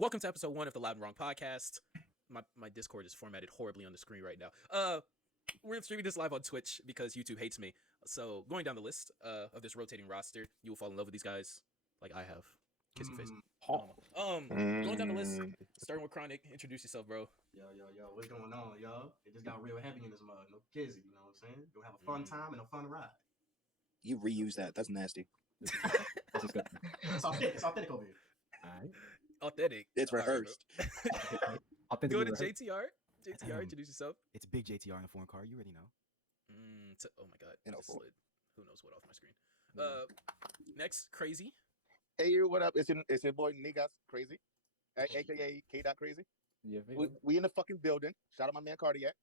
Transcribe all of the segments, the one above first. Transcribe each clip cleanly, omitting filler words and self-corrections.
Welcome to episode 1 of the Loud and Wrong podcast. My Discord is formatted horribly on the screen right now. We're streaming this live on Twitch because YouTube hates me. So going down the list of this rotating roster, you will fall in love with these guys like I have. Kissy face. Going down the list, starting with Chronic. Introduce yourself, bro. Yo, what's going on, y'all? It just got real heavy in this mug. No kizzy, you know what I'm saying? You'll have a fun time and a fun ride. You reuse that. That's nasty. It's authentic over here. Alright. Authentic. It's rehearsed. Go to JTR. JTR, introduce yourself. It's Big JTR in a foreign car. You already know. Oh my god. You know, Just slid who knows what off my screen. Next, Crazy. Hey, what up? It's your boy Niggas Crazy, aka K. Crazy. Yeah, We in the fucking building. Shout out my man Cardiac.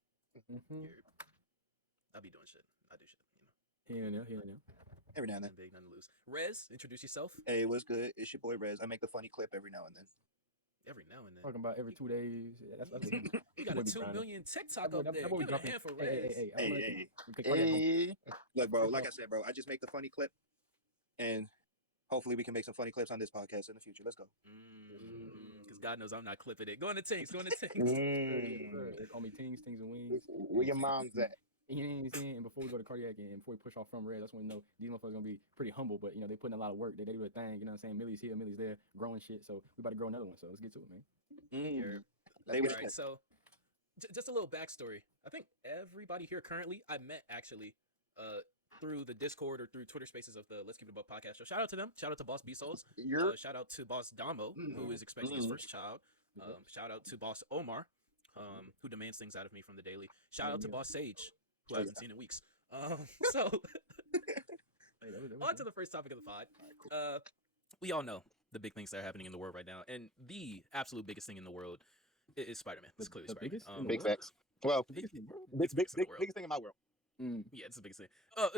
I'll be doing shit. I do shit, you know. Here and there. Every now and then. Nothing big, nothing to lose. Rez, introduce yourself. Hey, what's good? It's your boy Rez. I make the funny clip every now and then. Every now and then. Talking about every 2 days. Yeah, that's You got a 2 million TikTok up there. Give it a hand for Rez. Hey. Look, bro, like I said, bro, I just make the funny clip, and hopefully we can make some funny clips on this podcast in the future. Let's go. Because God knows I'm not clipping it. Go on the Tinks. They call me Tings and Wings. Where your mom's at? You know what I'm saying? And before we go to Cardiac and before we push off from Red, that's when we know these motherfuckers gonna be pretty humble, but you know, they putting a lot of work. They do a thing, you know what I'm saying? Millie's here, Millie's there, growing shit. So we about to grow another one. So let's get to it, man. Alright, so just a little backstory. I think everybody here currently I met actually through the Discord or through Twitter spaces of the Let's Keep It Above podcast. So shout out to them. Shout out to Boss B Souls. Shout out to Boss Damo, who is expecting his first child. Shout out to Boss Omar, who demands things out of me from the daily. Shout out to Boss Sage, who I haven't seen in weeks. So on to the first topic of the pod. We all know the big things that are happening in the world right now, and the absolute biggest thing in the world is Spider-Man. It's clearly Spider-Man. Big facts. Well, biggest biggest thing in my world. Yeah, it's the biggest thing.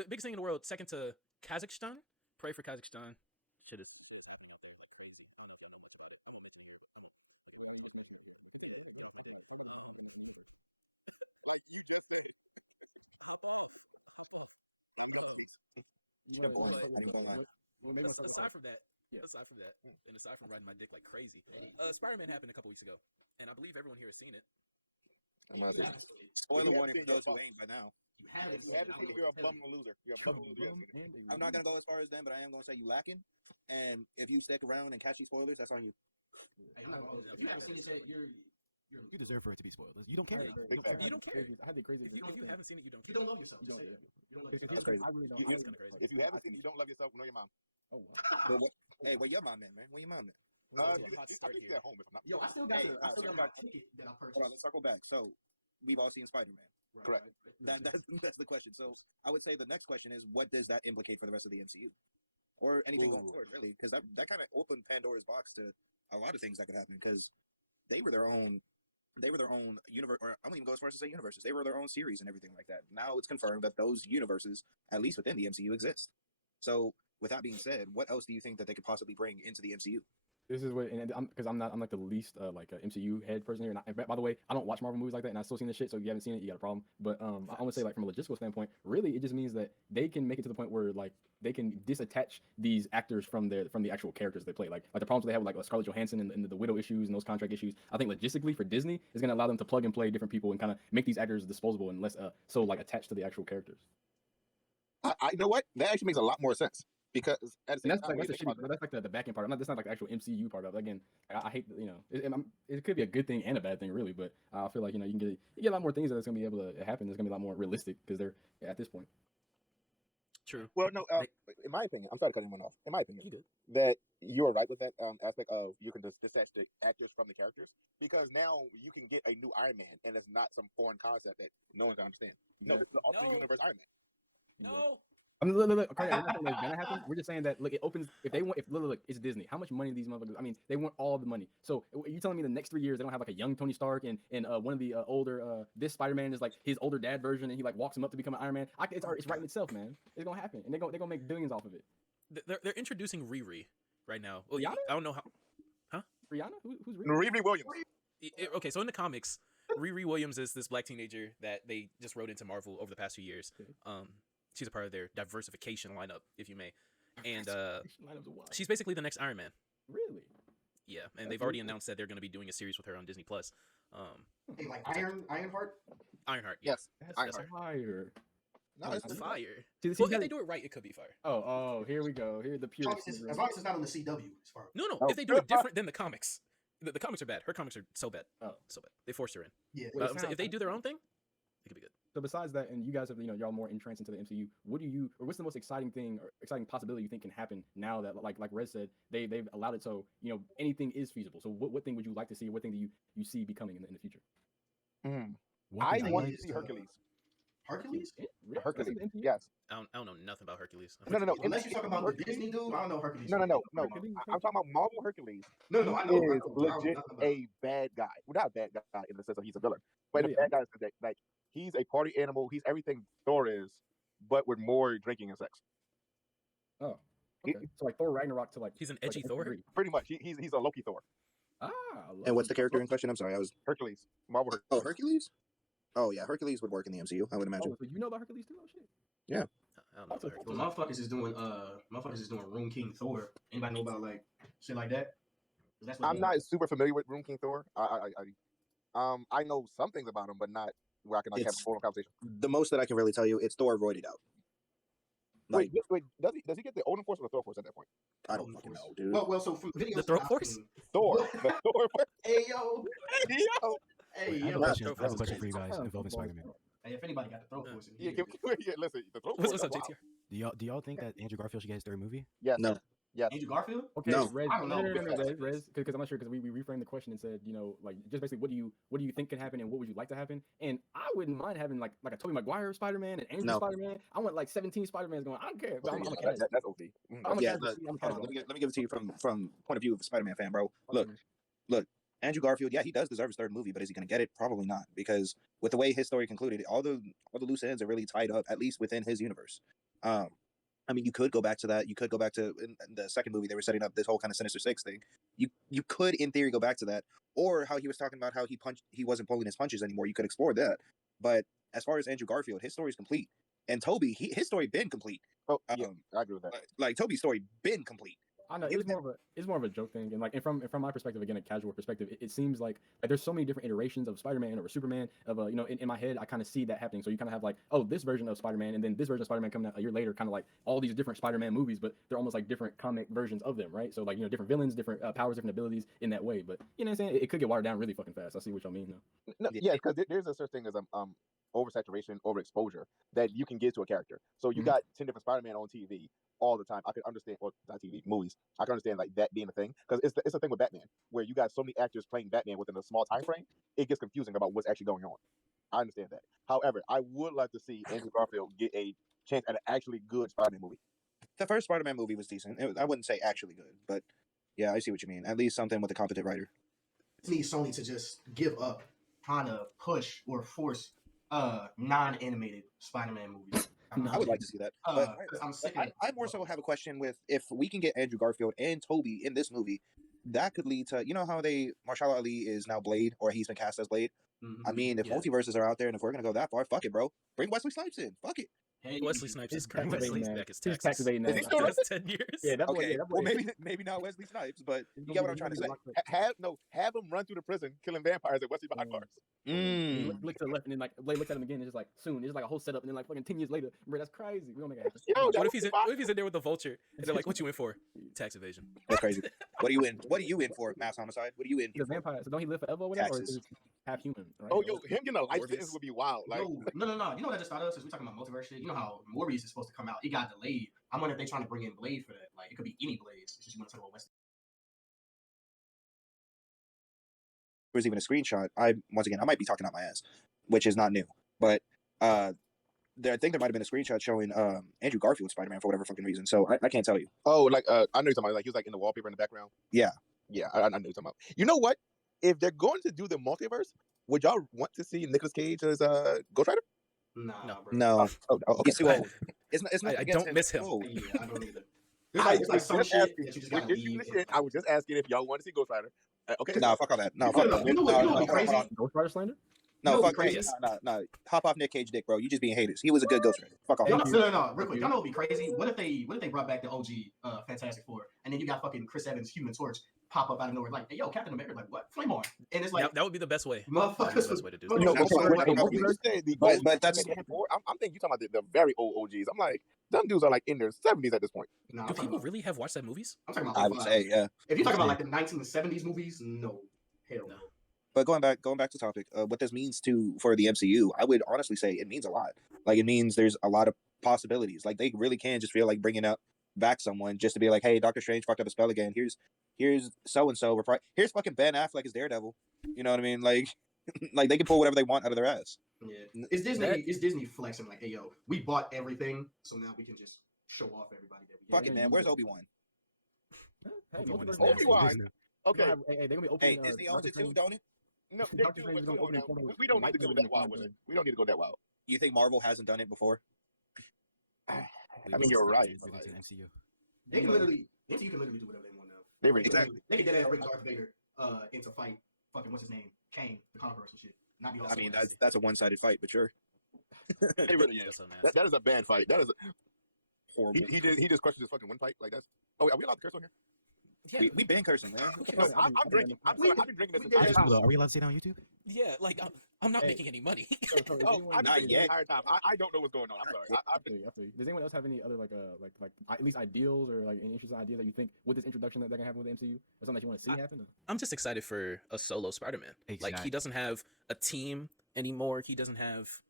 Biggest thing in the world. Second to Kazakhstan. Pray for Kazakhstan. Shit is. Aside from that, and aside from riding my dick like crazy, Spider-Man happened a couple weeks ago, and I believe everyone here has seen it. Spoiler warning for those who ain't by now. You haven't You haven't seen it, you're a bum loser. You're a bum loser. I'm not gonna go as far as them, but I am gonna say you lacking. And if you stick around and catch these spoilers, that's on you. Hey, I'm not gonna, if you haven't seen it yet, You deserve for it to be spoiled. You don't care. You don't care. I did crazy. If you haven't seen it, you don't care. you don't love yourself. You don't, Just say it. You don't love That's yourself. crazy. I really don't. That's kind of crazy. If you haven't seen it, you don't love yourself, know your mom. Oh wow. Hey, where your mom at, man? Where your mom at? I think she's at home if I'm not. Yo, I still got my ticket that I purchased. Hold on, let's circle back. So we've all seen Spider-Man. Correct. That's the question. So I would say the next question is, what does that implicate for the rest of the MCU, or anything going forward, really? Because that kind of opened Pandora's box to a lot of things that could happen. Because they were their own universe, or I won't even go as far as to say universes. They were their own series and everything like that. Now it's confirmed that those universes, at least within the MCU, exist. So with that being said, what else do you think that they could possibly bring into the MCU? This is what, and because I'm like the least MCU head person here. And by the way, I don't watch Marvel movies like that, and I've still seen this shit. So if you haven't seen it, you got a problem. But I want to say, like, from a logistical standpoint, really, it just means that they can make it to the point where like they can disattach these actors from the actual characters they play. Like the problems they have with like Scarlett Johansson and the widow issues and those contract issues. I think logistically for Disney is going to allow them to plug and play different people and kind of make these actors disposable and less so like attached to the actual characters. I you know what? That actually makes a lot more sense. Because at the same And time, that's like the back end part. That's not like the actual MCU part of it. Again, I hate it could be a good thing and a bad thing really, but I feel like you can get a lot more things that's gonna be able to happen. It's gonna be a lot more realistic because they're at this point. True. well, no, in my opinion, I'm sorry to cut anyone off. In my opinion, You good. that you're right with that aspect of you can just detach the actors from the characters, because now you can get a new Iron Man and it's not some foreign concept that no one can understand. No, this is the alternate universe Iron Man. No. I mean, look, okay, we're not saying that's gonna happen. We're just saying that look, it opens if they want. Look, it's Disney. How much money do these motherfuckers? I mean, they want all the money. So you telling me the next 3 years they don't have like a young Tony Stark and one of the older this Spider-Man is like his older dad version and he like walks him up to become an Iron Man. It's writing itself, man. It's gonna happen, and they're gonna make billions off of it. They're introducing Riri right now. Well, Rihanna? I don't know how. Rihanna? Who's Rihanna? Riri Williams. Okay, so in the comics, Riri Williams is this black teenager that they just wrote into Marvel over the past few years. She's a part of their diversification lineup, if you may, and she's basically the next Iron Man. Really? Yeah, and they've already announced that they're going to be doing a series with her on Disney Plus. Hey, like Ironheart. Ironheart, Yes. yes, That's sir. fire. No, it's It's fire. See, Well, you if gotta- they do it right, it could be fire. Oh, here we go. Here the As pure. long as it's not on the CW. As far No, Oh. if they do it different than the comics. The comics are bad. Her comics are so bad. Oh. So bad. They forced her in. yeah. Wait, I'm saying if they do their own thing, it could be good. So besides that, and you guys have, y'all more entranced into the MCU. What do you, or what's the most exciting thing or exciting possibility you think can happen now that, like Rez said, they've allowed it so anything is feasible. So what thing would you like to see? What thing do you see becoming in the future? I thing want to is, see Hercules. Hercules? Really? Hercules. That's in the MCU? Yes. I don't know nothing about Hercules. No. Unless you talk about the Disney dude, I don't know Hercules. No. Hercules? I'm talking about Marvel Hercules. No, I know. Is I know legit nothing about a bad guy. Well, not a bad guy in the sense of he's a villain, but Yeah. a bad guy in the sense that like he's a party animal. He's everything Thor is, but with more drinking and sex. Oh, okay. So like Thor Ragnarok to like He's an like edgy MCU Thor. three. Pretty much, he's a Loki Thor. Ah, I love And what's it. the character in question? I'm sorry, I was. Hercules. Marvel. Oh, Hercules. Oh yeah, Hercules would work in the MCU. I would imagine. Oh, so you know about Hercules too? Oh shit. I don't know about So Hercules. motherfuckers is doing Room King Thor. Anybody know about like shit like that? 'Cause that's what I'm not super familiar with Room King Thor. I know some things about him, but not where I can like have a It's- full conversation. The most that I can really tell you, it's Thor roided out. Like Wait, does he get the Odin Force or the Thor Force at that point? I don't fucking know, dude. Well, so from videos The Throat I've Force? seen- Thor. The Thor Force. Hey yo, Yo. hey Wait, I have yo. a question, Throat I have a Force question is for you crazy. guys involving Spider-Man. Hey, if anybody got the throat force in Yeah, here, listen. The Thor What's Force. up, Wow. JTR? Do y'all think that Andrew Garfield should get his third movie? Yes. No. Yes. Andrew Garfield? Okay, No. Rez, I don't know. Rez, because I'm not sure because we reframed the question and said, like just basically what do you think can happen and what would you like to happen? And I wouldn't mind having like a Tobey Maguire Spider-Man and Andrew No. Spider-Man. I want like 17 Spider-Mans going. I don't care. But I'm a Yeah, casual. that's OP. I'm a Yeah, casual. I'm a casual. let me give it to you from point of view of a Spider-Man fan, bro. Look, Andrew Garfield, yeah, he does deserve his third movie, but is he going to get it? Probably not, because with the way his story concluded, all the loose ends are really tied up, at least within his universe. I mean, you could go back to that. You could go back to in the second movie, they were setting up this whole kind of Sinister Six thing. You could, in theory, go back to that, or how he was talking about how he wasn't pulling his punches anymore. You could explore that. But as far as Andrew Garfield, his story is complete, and Toby, his story been complete. Oh, yeah, I agree with that. Like Toby's story been complete. I know Give it's more of a joke thing, and like and from my perspective, again, a casual perspective, it seems like there's so many different iterations of Spider-Man or Superman. Of in my head, I kind of see that happening. So you kind of have like, oh, this version of Spider-Man, and then this version of Spider-Man coming out a year later, kind of like all these different Spider-Man movies, but they're almost like different comic versions of them, right? So like different villains, different powers, different abilities in that way. But you know what I'm saying? It could get watered down really fucking fast. I see what y'all mean though. No, yeah, because there's a certain thing as oversaturation, overexposure that you can give to a character. So you got 10 different Spider-Man on TV all the time. I can understand, well, not TV, movies. I can understand like that being a thing because it's a thing with Batman where you got so many actors playing Batman within a small time frame. It gets confusing about what's actually going on. I understand that. However, I would like to see Andrew Garfield get a chance at an actually good Spider-Man movie. The first Spider-Man movie was decent. I wouldn't say actually good, but yeah, I see what you mean. At least something with a competent writer. need Sony to just give up trying to push or force non-animated Spider-Man movies. I would like to see that. But I'm sick of it. I more so have a question with if we can get Andrew Garfield and Toby in this movie, that could lead to, how Mahershala Ali is now Blade, or he's been cast as Blade. Mhm. I mean, if Yeah. multiverses are out there and if we're going to go that far, fuck it, bro. Bring Wesley Snipes in. Fuck it. Hey, Wesley Snipes is He's currently captivating back that. his He's taxes. captivating Is that. he still That's 10 years. Yeah, that boy. Okay. Yeah, that boy. Well, maybe not Wesley Snipes, but He's you gonna get be- what I'm trying to he's say. gonna be locked up. Have him run through the prison, killing vampires and Wesley behind bars. He Mm. look to the left and then like Blade looks at him again and just like soon. It's like a whole setup and then like fucking 10 years later, bro, that's crazy. We gonna make it happen. Yo, What that if he's in, was what if he's in there with the vulture and they're like, "What you in for? Tax evasion." That's crazy. What are you in? What are you in for? Mass homicide? What are you in He's a for? vampire, so don't he live forever or whatever? Or Taxes. is he half human, right? Oh, yo, him getting a life Morbius. sentence would be wild. Like, no. You know what I just thought of? Since we're talking about multiverse shit, you know how Morbius is supposed to come out? It got delayed. I'm wondering if they're trying to bring in Blade for that. Like, it could be any Blade. It's just you want to talk about Wesley. There was even a screenshot. I might be talking out my ass, which is not new, but I think there might have been a screenshot showing Andrew Garfield Spider-Man for whatever fucking reason. So I can't tell you. oh, like I know you're talking about. Like he was like in the wallpaper in the background. Yeah. Yeah, I know you're talking about. You know what? If they're going to do the multiverse, would y'all want to see Nicolas Cage as Ghost Rider? Nah, No. bro. No, Okay. he's too old. It's not I against don't miss him. Oh, Yeah, I don't either. It's like some just shit asking. that you just gotta We're just shooting leave. the shit. I was just asking if y'all want to see Ghost Rider. Okay. no, fuck all that. No, No, fuck no, that. you know what would be crazy? Ghost Rider slander? No, You know fuck what'd be crazy. crazy? No. Hop off Nick Cage dick, bro. You just being haters. He was a good Ghost Rider. Fuck off. No, real quick. Y'all know what'd be crazy? What if they brought back the OG Fantastic Four, and then you got fucking Chris Evans, Human Torch, pop up out of nowhere, like, hey, yo, Captain America, like, what? Flame on. And it's like, that would be the best way. motherfuckers That would be the was best way to do motherfuckers it. was You said the But- old but that's- Captain America. I'm thinking you talking about the very old OGs. I'm like, them dudes are like in their 70s at this point. Nah, Do I'm talking people about, really have watched that movies? I'm talking about I would say, yeah. if you're talking about like the 1970s movies, no. Hell no. No. But going back to topic, what this means for the MCU, I would honestly say it means a lot. Like, it means there's a lot of possibilities. Like, they really can just feel like bringing back someone just to be like, hey, Doctor Strange fucked up a spell again. Here's so and so. Here's fucking Ben Affleck as Daredevil. You know what I mean? Like, like they can pull whatever they want out of their ass. Yeah. It's Disney flexing like, hey yo, we bought everything, so now we can just show off everybody that we Fuck it, man. Where's Obi-Wan? Hey, Obi-Wan is multiverse- nasty. Obi-Wan. Disney. Okay. Hey, they're gonna be Hey, opening. Disney owns Doctor it too, Strange- don't it? No, Doctor Strange is come gonna on open now. portals. We don't need to go Doctor that wild with it. We don't need to go that wild. You think Marvel hasn't done it before? I mean, you're right. It's in MCU. They can literally, MCU can literally do whatever they want now. They really Exactly. They can dead ass bring Darth Vader into fight. Fucking what's his name? Kane, the Conqueror and shit. Not be all I mean, nasty. that's a one-sided fight, but sure. It really is. That's so nasty. That is a bad fight. That is Horrible. he just crushed his fucking windpipe like that's. Oh, are we allowed to curse on here? Yeah, We been cursing, man. No, I'm drinking. I've been drinking this we entire did. time. Are we allowed to say that on YouTube? yeah, like I'm not Hey. making any money. So, is Oh, anyone- I've been Not drinking the yet. entire time. I don't know what's going on. I'm sorry. I feel you, I feel you. Does anyone else have any other like at least ideals or like any interesting ideas that you think with this introduction that they're gonna have with the MCU or something that you want to see happen? I'm just excited for a solo Spider-Man. Like, he Exactly. doesn't have a team anymore. He doesn't have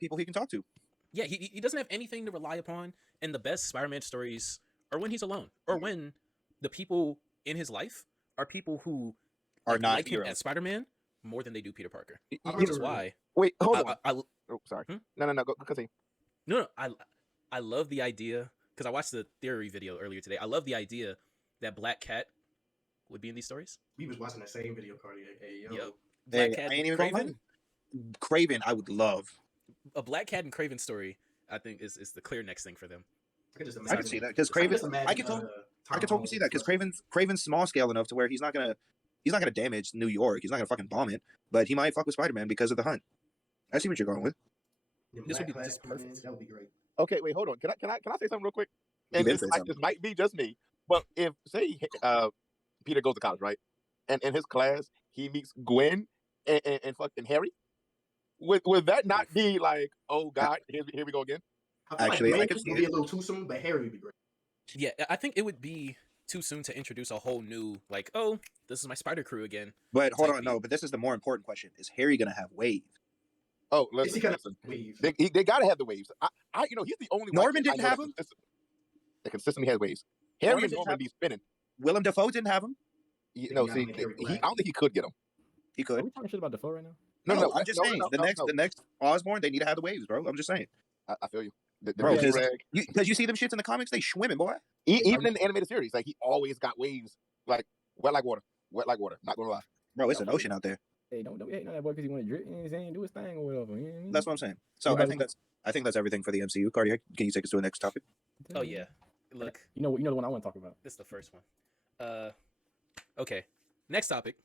People he can talk to. yeah, he doesn't have anything to rely upon. And the best Spider-Man stories are when he's alone, or when the people in his life are people who Are not like him heroes. as Spider-Man more than they do Peter Parker. I'm Which is really- why Wait, hold on. I Oh, sorry. Hmm? No. Go continue. no, I love the idea because I watched the theory video earlier today. I love the idea that Black Cat would be in these stories. We was watching the same video, Cardi. Hey yo. Yo, Hey, Black Cat I ain't and even gonna Craven. Craven, I would love. A Black Cat and Craven story, I think, is the clear next thing for them. I can just I imagine. can see that because I can Craven. just imagine, I can totally see that because Craven's small scale enough to where he's not gonna damage New York. He's not gonna fucking bomb it, but he might fuck with Spider-Man because of the hunt. I see what you're going with. This would be Black just Class, man, perfect. That would be great. Okay, wait, hold on. Can I say something real quick? You And been this say might, something. this might be just me, but if say Peter goes to college, right, and in his class he meets Gwen and fucking Harry, would that not be like, oh God, here we go again? I feel Actually, I like could Gwen see would be it. a little too soon, but Harry would be great. Yeah, I think it would be too soon to introduce a whole new like, oh, this is my Spider Crew again. But hold Type on, beat. no. But this is the more important question: is Harry gonna have Wave? Oh, Is he listen, gonna listen. wave? They gotta have the waves. He's the only white Norman kid I didn't know have that him? that consistently has waves. Harry Norman and didn't Norman have be spinning. Willem Dafoe didn't have him. No, Yeah, see, Harry I Black. don't think he could get him. He Are could. we talking shit about Defoe right now? No, I'm just saying. The next Osborn, they need to have the waves, bro. I'm just saying, I feel you. The bro. Billy Because Bragg, you see them shits in the comics, they swimming, boy. even in the animated series, like he always got waves, like wet like water. Not gonna lie. Bro, it's an ocean out there. Hey, don't be hating on that boy because he want to drip. You know what I'm saying? Do his thing or whatever. You know what I mean? That's what I'm saying. So Anybody- I think that's everything for the MCU. Cardi, can you take us to the next topic? Oh yeah, look, You know the one I want to talk about. this is the first one. Okay, next topic.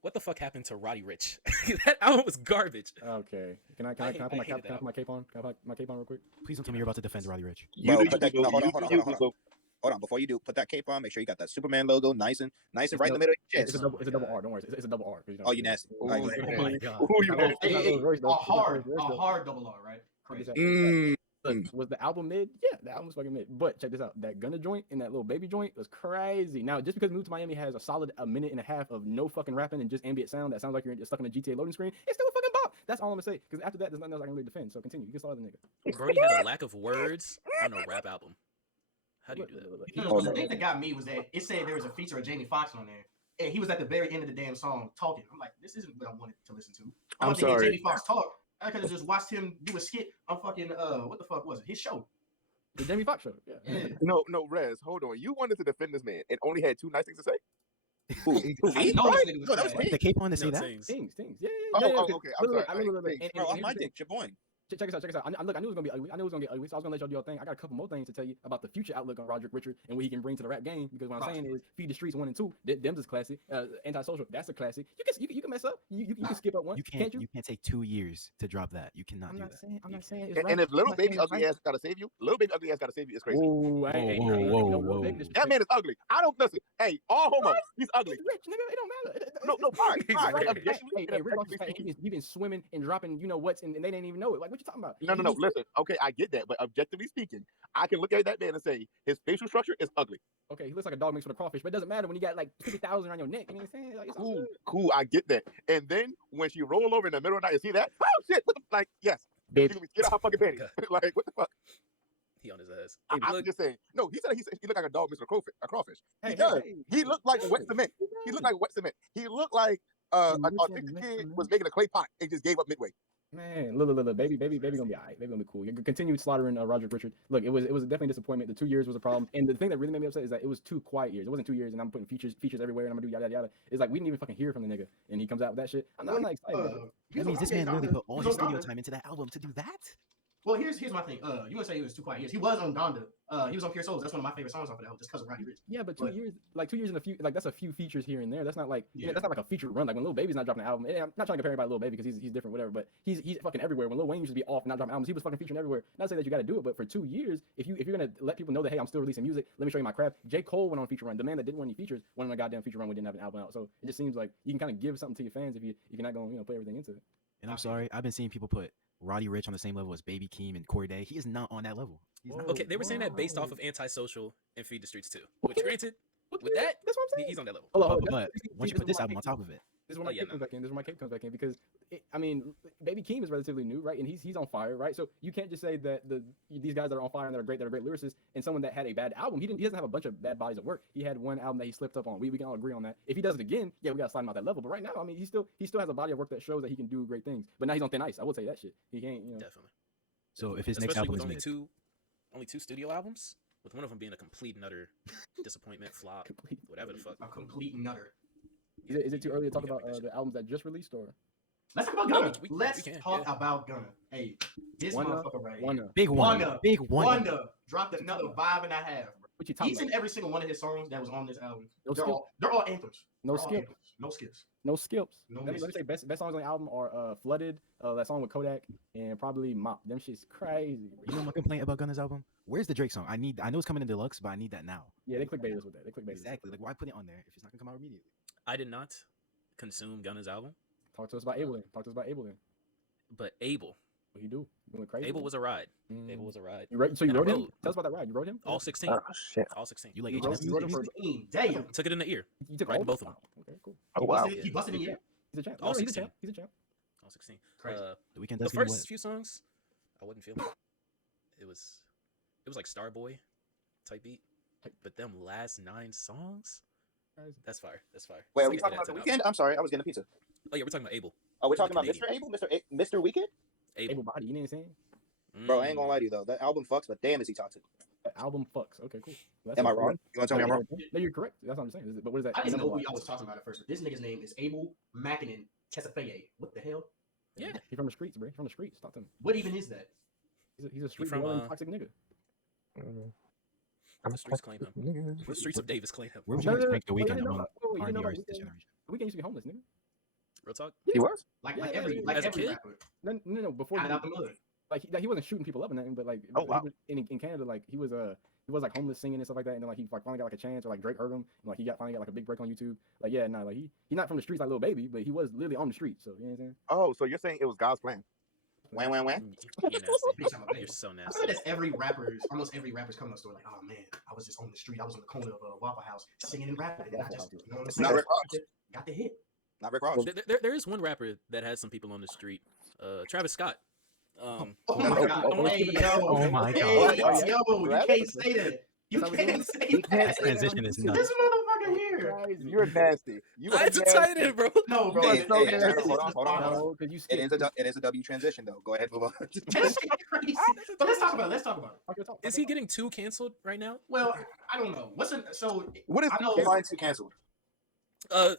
What the fuck happened to Roddy Rich? That album was garbage. Okay. Can I I put my hated that my cape on? Can I put my cape on real quick? Please don't tell me you're about to defend Roddy Rich. Bro, do put that- you, no, hold on, you hold on, do, hold on. so- Hold on, before you do, put that cape on. Make sure you got that Superman logo, nice and right in the no- middle of your It's chest. a double R. Don't worry. It's a double R. 'cause you know- Oh, you nasty. All right, go ahead. Oh my god. Who you Okay. know? Hey, not hey, Rolls Royce, though. a It's not hard, Rolls Royce, a though. hard double R, right? Crazy. Look, was the album mid? Yeah, the album was fucking mid. But check this out. That Gunna joint and that little baby joint was crazy. Now, just because Move to Miami has a minute and a half of no fucking rapping and just ambient sound that sounds like you're stuck on a GTA loading screen, it's still a fucking bop. That's all I'm gonna say. Because after that, there's nothing else I can really defend. So continue. You can slaughter the nigga. Brody had a lack of words on a rap album. How do you do that? You know, the thing that got me was that it said there was a feature of Jamie Foxx on there, and he was at the very end of the damn song talking. I'm like, this isn't what I wanted to listen to. I'm wanted to hear sorry. Jamie Foxx talk. I could have just watched him do a skit on fucking what the fuck was it? His show. The Jamie Foxx show. Yeah. No, Rez, hold on. You wanted to defend this man and only had two nice things to say? Who? I didn't know this nigga was No, that was trash. me. The cape on to say No, that? things. Things. Yeah. Oh, yeah, oh, yeah. okay. I'm Look, sorry. look, look, look, Thanks. and Bro, off here's my the thing. dick, your boy. Check this out. Look, I knew it was gonna be ugly. I knew it was gonna get ugly, so I was gonna let y'all do your thing. I got a couple more things to tell you about the future outlook on Roderick Richard and what he can bring to the rap game. Because what I'm saying is, Feed the Streets 1 and 2, Them's is classic. Antisocial, that's a classic. You can mess up. You can skip up one. You Can't you? can't take 2 years to drop that. You cannot do that. I'm not saying it's And, right. and if little I'm not baby saying it's ugly right. ass gotta save you, little baby ugly ass gotta save you is crazy. Whoa, hey, Whoa, hey, whoa, no, whoa. baby That disrespect. man is ugly. I don't listen. Hey, all homo. He's ugly. He's rich, nigga. It don't matter. No, fine. He's Fine. rich. Objectively, Hey, Rick Ross objectively is fat. speaking, He been swimming and dropping, what's, and they didn't even know it. Like, what you talking about? no. Listen, okay, I get that, but objectively speaking, I can look at that man and say his facial structure is ugly. Okay, he looks like a dog mixed with a crawfish, but it doesn't matter when you got like 50,000 around your neck. You know what I'm saying? Like, it's all good. Cool, I get that. And then when she roll over in the middle of the night and see that, oh shit, what the, like, yes, Bitch. she gonna be scared of her fucking panties. Like, what the fuck? He on his ass. I'm just saying. No, he said he looked like a dog, Mr. Crawfish. Hey, He does. hey, He looked like wet cement. He looked like wet cement. He looked like an Listen, autistic kid listen. was making a clay pot and just gave up midway. Man, look, baby gonna be alright. Baby gonna be cool. You continue slaughtering Roderick Richard. Look, it was definitely a disappointment. The 2 years was a problem, and the thing that really made me upset is that it was 2 quiet years. It wasn't 2 years, and I'm putting features everywhere, and I'm gonna do yada yada. It's like we didn't even fucking hear from the nigga, and he comes out with that shit. I'm not excited. About it. That means this man literally put all his studio time into that album to do that. Well, here's my thing. You want to say it was 2 quiet years? He was on Donda. He was on Pure Souls. That's one of my favorite songs off of that, just because of Roddy Ricch. Yeah, but 2 years, like 2 years in a few, like that's a few features here and there. That's not like that's not like a feature run. Like when Lil Baby's not dropping an album, I'm not trying to compare anybody to Lil Baby because he's different, whatever. But he's fucking everywhere. When Lil Wayne used to be off and not dropping albums, he was fucking featuring everywhere. Not to say that you got to do it, but for 2 years, if you're gonna let people know that hey, I'm still releasing music, let me show you my craft. J. Cole went on a feature run. The man that didn't want any features went on a goddamn feature run when didn't have an album out. So it just seems like you can kind of give something to your fans if you're not gonna put everything into it. And I'm sorry, I've been seeing people put Roddy Ricch on the same level as Baby Keem and Corey Day. He is not on that level. He's not. Okay, they were saying that based off of Antisocial and Feed the Streets 2. Which, granted, with that, that's what I'm saying. he's on that level. Hold on, But once you put this album on top of it, this is where Oh, my yeah, cape comes back in. This is where my cape comes back in because Baby Keem is relatively new, right? And he's on fire, right? So you can't just say that these guys that are on fire and that are great lyricists, and someone that had a bad album. He doesn't have a bunch of bad bodies of work. He had one album that he slipped up on. We can all agree on that. If he does it again, yeah, we gotta slide him out that level. But right now, I mean, he still has a body of work that shows that he can do great things. But now he's on thin ice. I would say that shit. He can't, Definitely. so if his next Especially album with is only two studio albums, with one of them being a complete and utter disappointment, flop, complete. whatever the fuck. A complete nutter. Is it too early to talk We gotta about make that the albums that just released or Let's talk about No, Gunna. we Let's can, talk yeah. about Gunna. Hey, this One motherfucker right here. one? big one, Wanda. big one. Wanda dropped another 5.5. What you talking Each about? and every single one of his songs that was on this album, No they're skip. all anthems. No They're all skip. anthems. No skips. No skips. No Let me misses. say best songs on the album are Flooded, that song with Kodak, and probably Mop. Them shit's crazy. You know my complaint about Gunna's album? Where's the Drake song? I know it's coming in deluxe, but I need that now. Yeah, they clickbaited us with that. They clickbaited us. Exactly. Like, why put it on there if it's not gonna come out immediately? I did not consume Gunna's album, Talk to us about Abel then. but Abel. What he do? You went crazy? Abel was a ride. Mm. Abel was a ride. You wrote, so you and I wrote him? wrote- Tell us about that ride. You wrote him? All 16. Oh shit! All 16. You like You H wrote- S you wrote him for- Damn. Took it in the ear. You took Right, all both of them. Okay, cool. Oh He wow! busted- He busted in the ear. He's a champ. All No, he's a 16. champ. He's a champ. All 16. Crazy. The Weeknd The does give you first what? few songs, I wasn't feeling. It was like Starboy type beat, but them last 9 songs, Crazy. that's fire. That's fire. Wait, are Let's we get talking to about the that Weeknd? I'm sorry, I was getting a pizza. Oh yeah, we're talking about Abel. Oh, we're The talking about Mr. Canadian. Abel, Mr. Weeknd. Abel Body. You know what I'm saying? Bro, I ain't gonna lie to you though. That album fucks, but damn, is he toxic? That album fucks. Okay, cool. Well, Am I that's- wrong? You wanna tell me I'm wrong? No, you're correct. That's what I'm saying. But what is that? I didn't know who number-wise? y'all was talking about at first, but this nigga's name is Abel Mackinnon Chesapeake. What the hell? Yeah. He's from the streets, bro. He's from the streets. Talk to him. What even is that? He's a street from, dwelling toxic nigga. The streets claim him. The streets of Davis claim him. Where would No, you no, no, rank The no, Weeknd no, among no, you R&B know artists this Weeknd- generation? Weeknd used to be homeless, nigga. Real talk. He was. Like Yeah, every yeah, like as a every kid? rapper. No. Before Got he, it out the mud. like he wasn't shooting people up and nothing, but like Oh, wow. he was, in Canada, like he was like homeless singing and stuff like that, and then like he like finally got like a chance, or like Drake heard him, and like he finally got like a big break on YouTube. Like yeah, like he's not from the streets like Lil Baby, but he was literally on the streets. So you know what I'm saying? Oh, so you're saying it was God's plan? Wham. You're nasty. Bitch, I'm a baby. You're so I feel nasty. like that's almost every rapper's coming up story. Like, oh man, I was just on the street. I was on the corner of a Waffle House singing and rapping, and I just, you know what I'm It's saying? not Rick Ross. Got the hit. Not Rick Ross. There is one rapper that has some people on the street. Travis Scott. Oh Oh, my god. oh, Hey, yo. Oh my Hey, God. yo, you Travis? can't say that. You That's how we can't do say You that. can't That transition is nuts. This motherfucker here. You're nasty. You are It's a nasty. tight end, bro. No, bro. Hey, it's hey, just- hey, it's hold on, just hold on. fine. No, because you It skipped. is a W transition though. Go ahead, move on. That shit crazy. But let's talk about it. Is he getting too canceled right now? Well, I don't know. So What is I know- Define too canceled.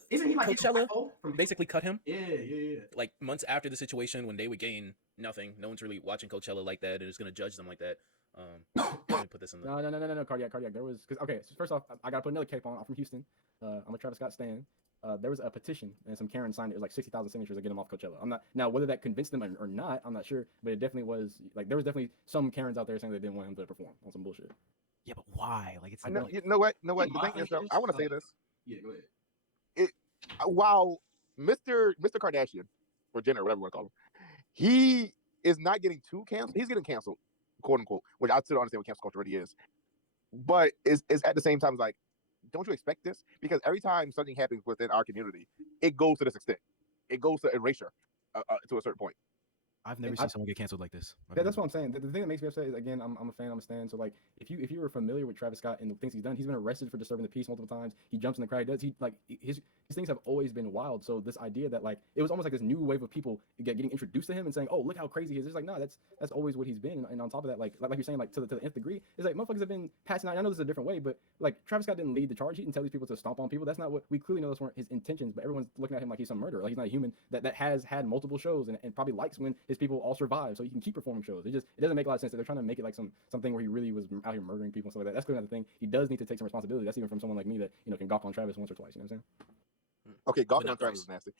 Isn't he like Coachella from basically cut him Yeah. like months after the situation when they would gain nothing. No one's really watching Coachella like that and is gonna judge them like that. Let me put this in the. No, cardiac. There was because okay. So first off, I gotta put another cape on. I'm from Houston. I'm a Travis Scott stan. There was a petition and some Karen signed it. It was like 60,000 signatures to get him off Coachella. I'm not now whether that convinced them or not. I'm not sure, but it definitely was like there was definitely some Karens out there saying they didn't want him to perform on some bullshit. Yeah, but why? Like it's I know, you know what? The My thing is, thing is, I want to say this. Yeah, go ahead. While Mr. Kardashian or Jenner, whatever you want to call him, he is not getting too canceled. He's getting canceled, quote unquote, which I still don't understand what cancel culture really is. But is at the same time like, don't you expect this? Because every time something happens within our community, it goes to this extent. It goes to erasure to a certain point. I've never seen someone get canceled like this. That's what I'm saying. The thing that makes me upset is again, I'm a fan, I'm a stan. So like, if you were familiar with Travis Scott and the things he's done, he's been arrested for disturbing the peace multiple times. He jumps in the crowd. He like his things have always been wild. So this idea that like it was almost like this new wave of people getting introduced to him and saying, oh look how crazy he is. It's like no, that's always what he's been. And on top of that, like you're saying, like to the nth degree, it's like motherfuckers have been passing out. I know this is a different way, but like Travis Scott didn't lead the charge. He didn't tell these people to stomp on people. That's not what we clearly know. Those weren't his intentions. But everyone's looking at him like he's some murderer. Like he's not a human that has had multiple shows and probably likes when his people all survive. So he can keep performing shows. It doesn't make a lot of sense that they're trying to make it like something where he really was out here murdering people and stuff like that. That's clearly not the thing. He does need to take some responsibility. That's even from someone like me that can gawk on Travis once or twice. You know what I'm saying? Okay, gawking on Travis is nasty.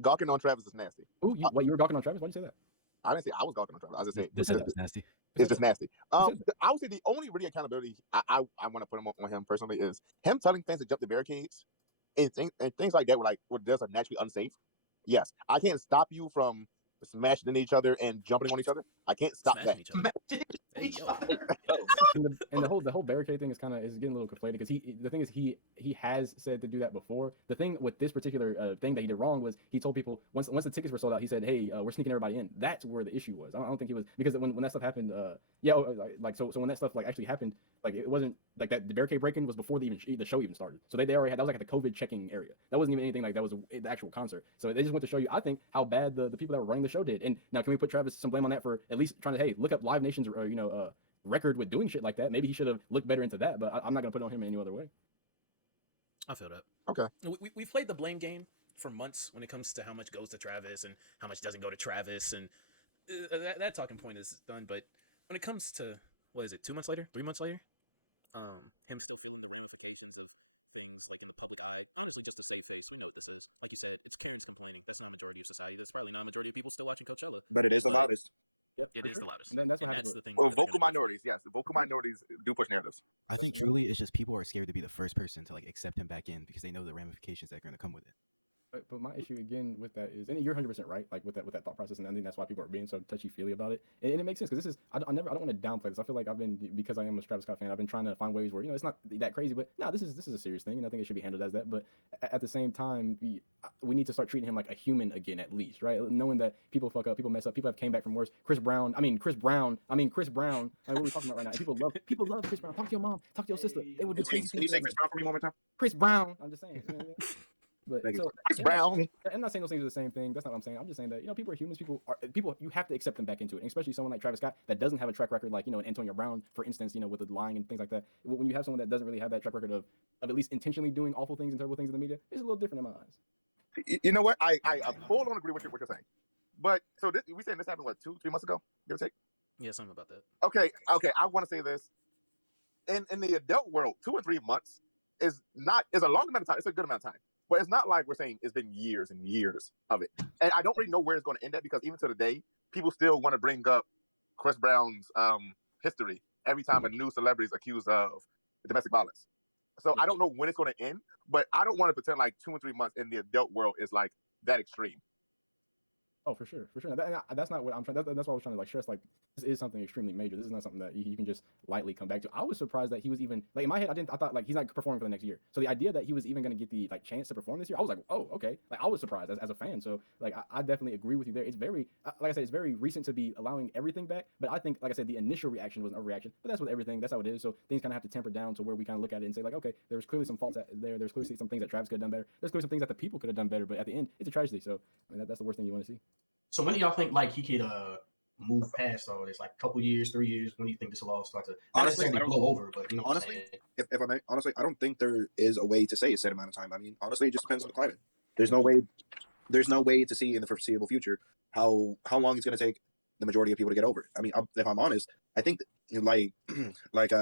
Gawking on Travis is nasty. Ooh, you were gawking on Travis? Why'd you say that? I didn't say I was gawking on Travis. I just said This is nasty. it's just nasty. I would say the only really accountability I want to put him on him personally is him telling fans to jump the barricades and things like that where there's are naturally unsafe. Yes, I can't stop you from smashing into each other and jumping on each other. I can't stop that. Hey, yo. and the whole barricade thing is getting a little conflated because the thing is he has said to do that before. The thing with this particular thing that he did wrong was he told people once the tickets were sold out, he said, hey, we're sneaking everybody in. That's where the issue was. I don't think he was, because when that stuff happened, so when that stuff like actually happened, like it wasn't like that. The barricade break-in was before the show even started. So they already had, that was like at the COVID checking area. That wasn't even anything like that was the actual concert. So they just went to show you, I think, how bad the people that were running the show did. And now can we put Travis some blame on that for at least trying to, hey, look up Live Nation's record with doing shit like that? Maybe he should have looked better into that, but I'm not gonna put it on him in any other way. I feel that. Okay. We've played the blame game for months when it comes to how much goes to Travis and how much doesn't go to Travis, and that talking point is done. But when it comes to, what is it, 2 months later, 3 months later, him. to see in the foreseeable future. How long is it going to take the majority of people to get over? I mean, there's a lot of, I think that you're right. That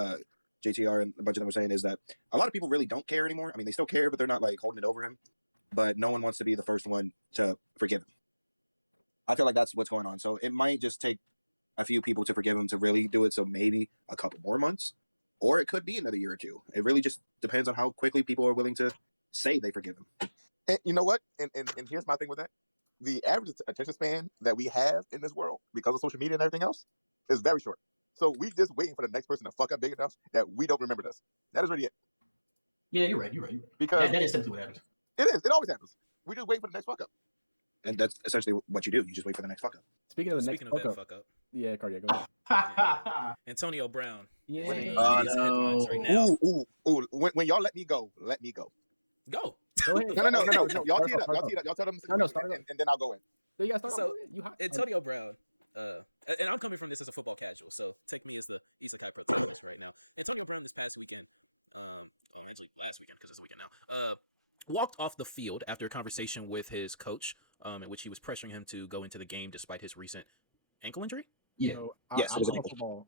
just a lot of people really don't care anymore. They still care, but they're not like over it. But no one wants to be the first one forgiven. I feel like that's what's going on. So it might just take a few people to forgive them to really do it so maybe a couple more months, or it might be in a year or two. It really just depends on how quickly people are willing to say they forgive. And you know what? And for the reason I think of that, the average attention span that we have in this world, because of social media and everything else, is going through it. So when people waiting for the next person to fuck up big enough, we don't remember that. Ever again. You know, because it's all the we don't wait for them to fuck up. And that's essentially what we do. We just wait for them to fuck up. Last weekend because it's the weekend now. Walked off the field after a conversation with his coach, in which he was pressuring him to go into the game despite his recent ankle injury. Yeah. So Yes, it was an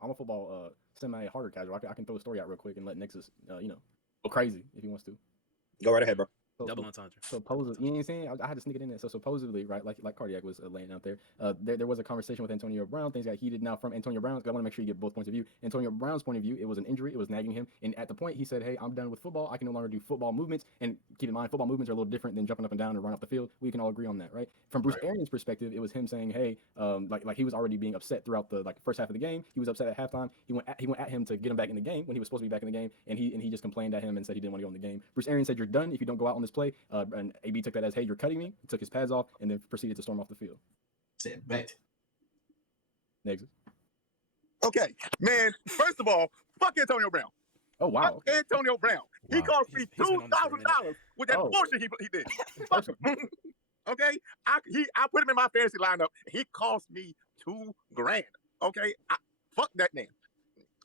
I'm a football semi harder casual. I can throw a story out real quick and let Nexus, go crazy if he wants to. Go right ahead, bro. Double entendre. Supposedly, you know what I'm saying? I had to sneak it in there. So supposedly, right, like Cardiac was laying out there, there was a conversation with Antonio Brown. Things got heated now from Antonio Brown's. I want to make sure you get both points of view. Antonio Brown's point of view, it was an injury. It was nagging him. And at the point, he said, hey, I'm done with football. I can no longer do football movements. And keep in mind, football movements are a little different than jumping up and down and running off the field. We can all agree on that, right? From Bruce Arians' perspective, it was him saying, hey, like he was already being upset throughout the first half of the game. He was upset at halftime. He went at him to get him back in the game when he was supposed to be back in the game. And he just complained at him and said he didn't want to go in the game. Bruce Arians said, you're done if you don't go out on this play. And AB took that as, hey, you're cutting me, took his pads off, and then proceeded to storm off the field. Said bet. Next. Okay, man, first of all, fuck Antonio Brown. Oh, wow. Fuck Antonio Brown. He Wow. cost me He's been on this for a minute. $2,000 with that Oh. bullshit he did. Fuck him. Okay, I put him in my fantasy lineup. He cost me $2,000. Okay, fuck that man.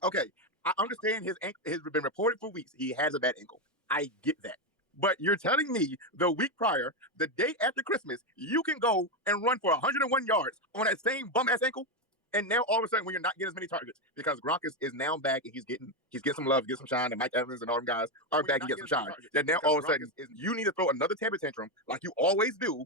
Okay, I understand his ankle has been reported for weeks. He has a bad ankle. I get that. But you're telling me the week prior, the day after Christmas, you can go and run for 101 yards on that same bum ass ankle, and now all of a sudden when you're not getting as many targets because Gronk is now back and he's getting some love, getting some shine, and Mike Evans and all them guys are back and get some shine. That now all of a sudden you need to throw another temper tantrum like you always do.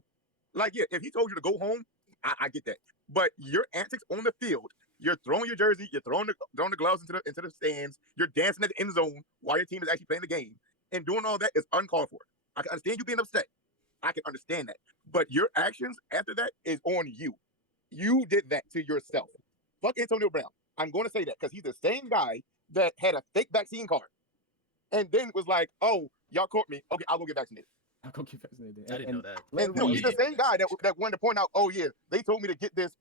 Like, yeah, if he told you to go home, I get that. But your antics on the field, you're throwing your jersey, you're throwing the gloves into the stands, you're dancing at the end zone while your team is actually playing the game. And doing all that is uncalled for. I can understand you being upset. I can understand that. But your actions after that is on you. You did that to yourself. Fuck Antonio Brown. I'm going to say that because he's the same guy that had a fake vaccine card and then was like, oh, y'all caught me. Okay, I'll go get vaccinated. I'll go get vaccinated. I didn't know that. And no, he's the same guy that wanted to point out, oh, yeah, they told me to get this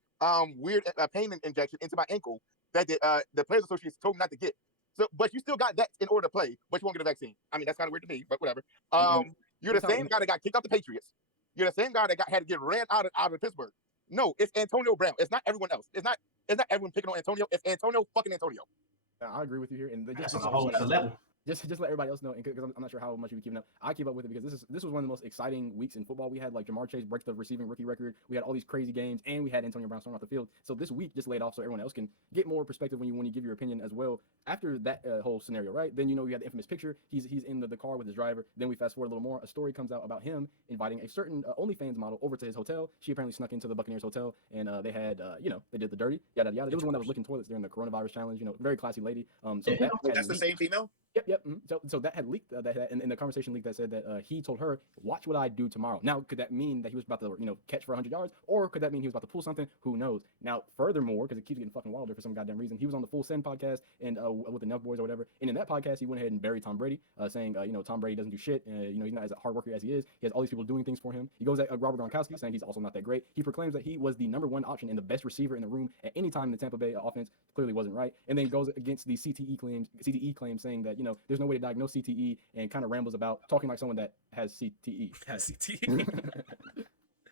weird pain injection into my ankle that the Players Association told me not to get. So, but you still got that in order to play, but you won't get a vaccine. I mean, that's kind of weird to me, but whatever. You're the same guy that got kicked out the Patriots. You're the same guy that had to get ran out of Pittsburgh. No, it's Antonio Brown. It's not everyone else. It's not everyone picking on Antonio. It's Antonio fucking Antonio. I agree with you here, and That's a whole other level. Just let everybody else know, because I'm not sure how much you keeping up. I keep up with it because this was one of the most exciting weeks in football. We had like Jamar Chase break the receiving rookie record. We had all these crazy games, and we had Antonio Brown storming off the field. So this week just laid off so everyone else can get more perspective when you give your opinion as well. After that whole scenario, right? Then you had the infamous picture. He's in the car with his driver. Then we fast forward a little more. A story comes out about him inviting a certain OnlyFans model over to his hotel. She apparently snuck into the Buccaneers hotel, and they had they did the dirty, yada yada. There was one that was licking toilets during the coronavirus challenge. Very classy lady. So That's the same female. Yep. So that had leaked, and the conversation leaked that said that he told her, "Watch what I do tomorrow." Now, could that mean that he was about to, catch for 100 yards, or could that mean he was about to pull something? Who knows? Now, furthermore, because it keeps getting fucking wilder for some goddamn reason, he was on the Full Send podcast and with the Nelk Boys or whatever, and in that podcast, he went ahead and buried Tom Brady, saying, Tom Brady doesn't do shit, he's not as a hard worker as he is. He has all these people doing things for him. He goes at Robert Gronkowski, saying he's also not that great. He proclaims that he was the #1 option and the best receiver in the room at any time in the Tampa Bay offense. Clearly wasn't right, and then goes against the CTE claims, saying that there's no way to diagnose CTE, and kind of rambles about talking like someone that has CTE. Has CTE.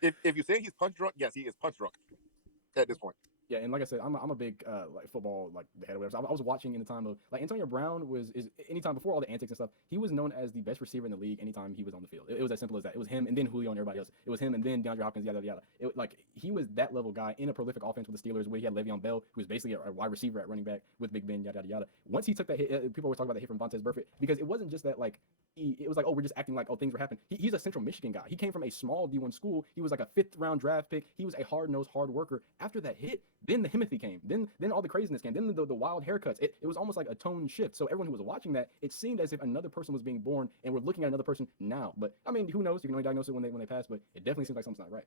If you say he's punch drunk, yes, he is punch drunk at this point. Yeah, and like I said, I'm a big like football like the head or whatever. So I was watching in the time of like Antonio Brown is anytime before all the antics and stuff. He was known as the best receiver in the league anytime he was on the field. It was as simple as that. It was him and then Julio and everybody else. It was him and then DeAndre Hopkins, yada yada. Like he was that level guy in a prolific offense with the Steelers where he had Le'Veon Bell, who was basically a wide receiver at running back with Big Ben, yada yada yada. Once he took that hit, people were talking about the hit from Vontaze Burfict because it wasn't just that like it was like, oh, we're just acting like, oh, things were happening. He's a Central Michigan guy. He came from a small D1 school. He was like a 5th-round draft pick. He was a hard-nosed, hard worker. After that hit, then the Himothy came. Then all the craziness came. Then the wild haircuts. It was almost like a tone shift. So everyone who was watching that, it seemed as if another person was being born, and we're looking at another person now. But I mean, who knows? You can only diagnose it when they pass. But it definitely seems like something's not right.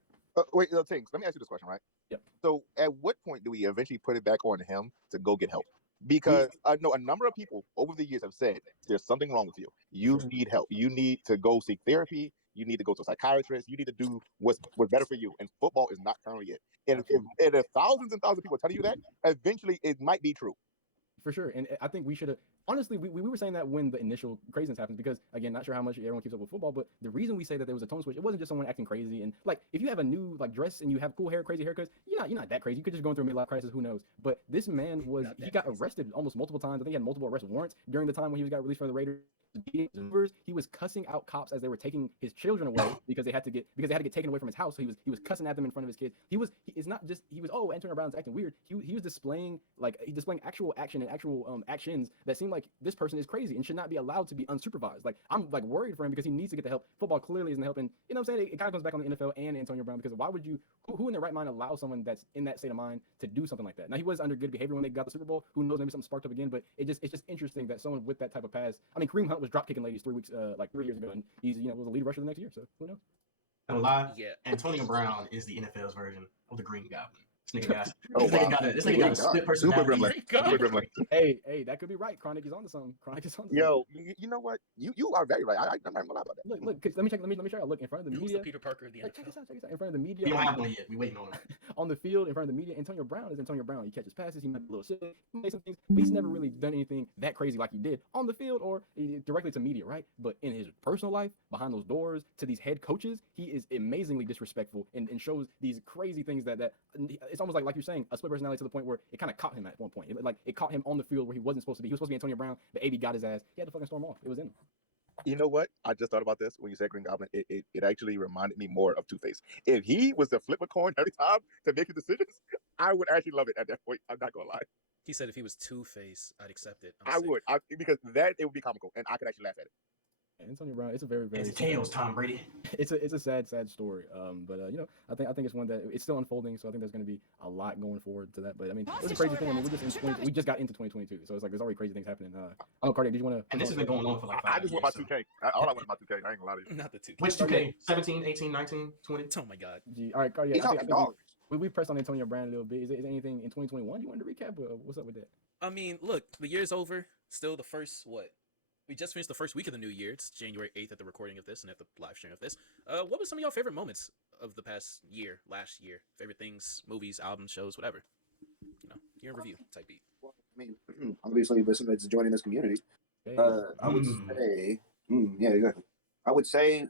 Wait, Tinks, let me ask you this question, right? Yep. So, at what point do we eventually put it back on him to go get help? Because I know a number of people over the years have said there's something wrong with you. You need help. You need to go seek therapy. You need to go to a psychiatrist. You need to do what's better for you. And football is not currently it. And if thousands and thousands of people are telling you that, eventually it might be true. For sure. And I think we should have, honestly, we were saying that when the initial craziness happens, because again, not sure how much everyone keeps up with football, but the reason we say that there was a tone switch, it wasn't just someone acting crazy. And like, if you have a new like dress and you have cool hair, crazy haircuts, you're not that crazy. You could just go through a midlife crisis, who knows? But this man he got arrested almost multiple times. I think he had multiple arrest warrants during the time when he got released from the Raiders. He was cussing out cops as they were taking his children away because they had to get taken away from his house. So he was cussing at them in front of his kids. Antonio Brown's acting weird. He was displaying actual action and actual actions that seem like this person is crazy and should not be allowed to be unsupervised. Like I'm like worried for him because he needs to get the help. Football clearly isn't helping. You know what I'm saying? It kind of comes back on the NFL and Antonio Brown because why would you who in their right mind allow someone that's in that state of mind to do something like that? Now he was under good behavior when they got the Super Bowl. Who knows? Maybe something sparked up again. But it's just interesting that someone with that type of past. I mean, Kareem Hunt was drop kicking ladies 3 years ago, and he's was a lead rusher the next year. So who knows? Don't lie. Yeah. Antonio Brown is the NFL's version of the Green Goblin. This Oh, nigga wow. got a split personality. Super gremlin. Hey, that could be right. Chronic is onto something. Yo, you know what? You are very right. I'm not gonna lie about that. Look. 'Cause let me try to look in front of the Who's media. the Peter Parker of the Like, NFL? check this out. In front of the media. We don't have one yet. We waiting on it. On the field, in front of the media, Antonio Brown is Antonio Brown. He catches passes. He might be a little silly. He makes some things, but he's never really done anything that crazy like he did on the field or directly to media, right? But in his personal life, behind those doors, to these head coaches, he is amazingly disrespectful and shows these crazy things that it's almost like you're saying, a split personality to the point where it kind of caught him at one point. It caught him on the field where he wasn't supposed to be. He was supposed to be Antonio Brown, but AB got his ass. He had to fucking storm off. It was in him. You know what? I just thought about this when you said Green Goblin. It actually reminded me more of Two-Face. If he was to flip a coin every time to make his decisions, I would actually love it at that point. I'm not gonna lie. He said if he was Two-Face, I'd accept it. I would, because it would be comical, and I could actually laugh at it. Antonio Brown, it's a very, very. It's tails, Tom Brady. It's a sad story. But I think it's one that it's still unfolding. So I think there's going to be a lot going forward to that. But I mean, it's a crazy thing. I mean, we just got into 2022, so it's like there's already crazy things happening. I don't know, Cardiac, did you want to? And this has been going on for like 5 I just years. want my 2K. All I want is my 2K. I ain't gonna lie to you. Not the 2K. Which 2K? 17, 18, 19, 20? Oh my god. All right, Cardiac. He's I on think dollars. we pressed on Antonio Brown a little bit. Is there anything in 2021 you wanted to recap? Or what's up with that? I mean, look, the year's over. Still the first we just finished the first week of the new year. It's January 8th at the recording of this and at the live stream of this. What was some of y'all favorite moments of the past year, last year? Favorite things, movies, albums, shows, whatever. Year in review type beat. Well, I mean, obviously, besides joining this community, Hey. I would say, yeah, exactly. I would say,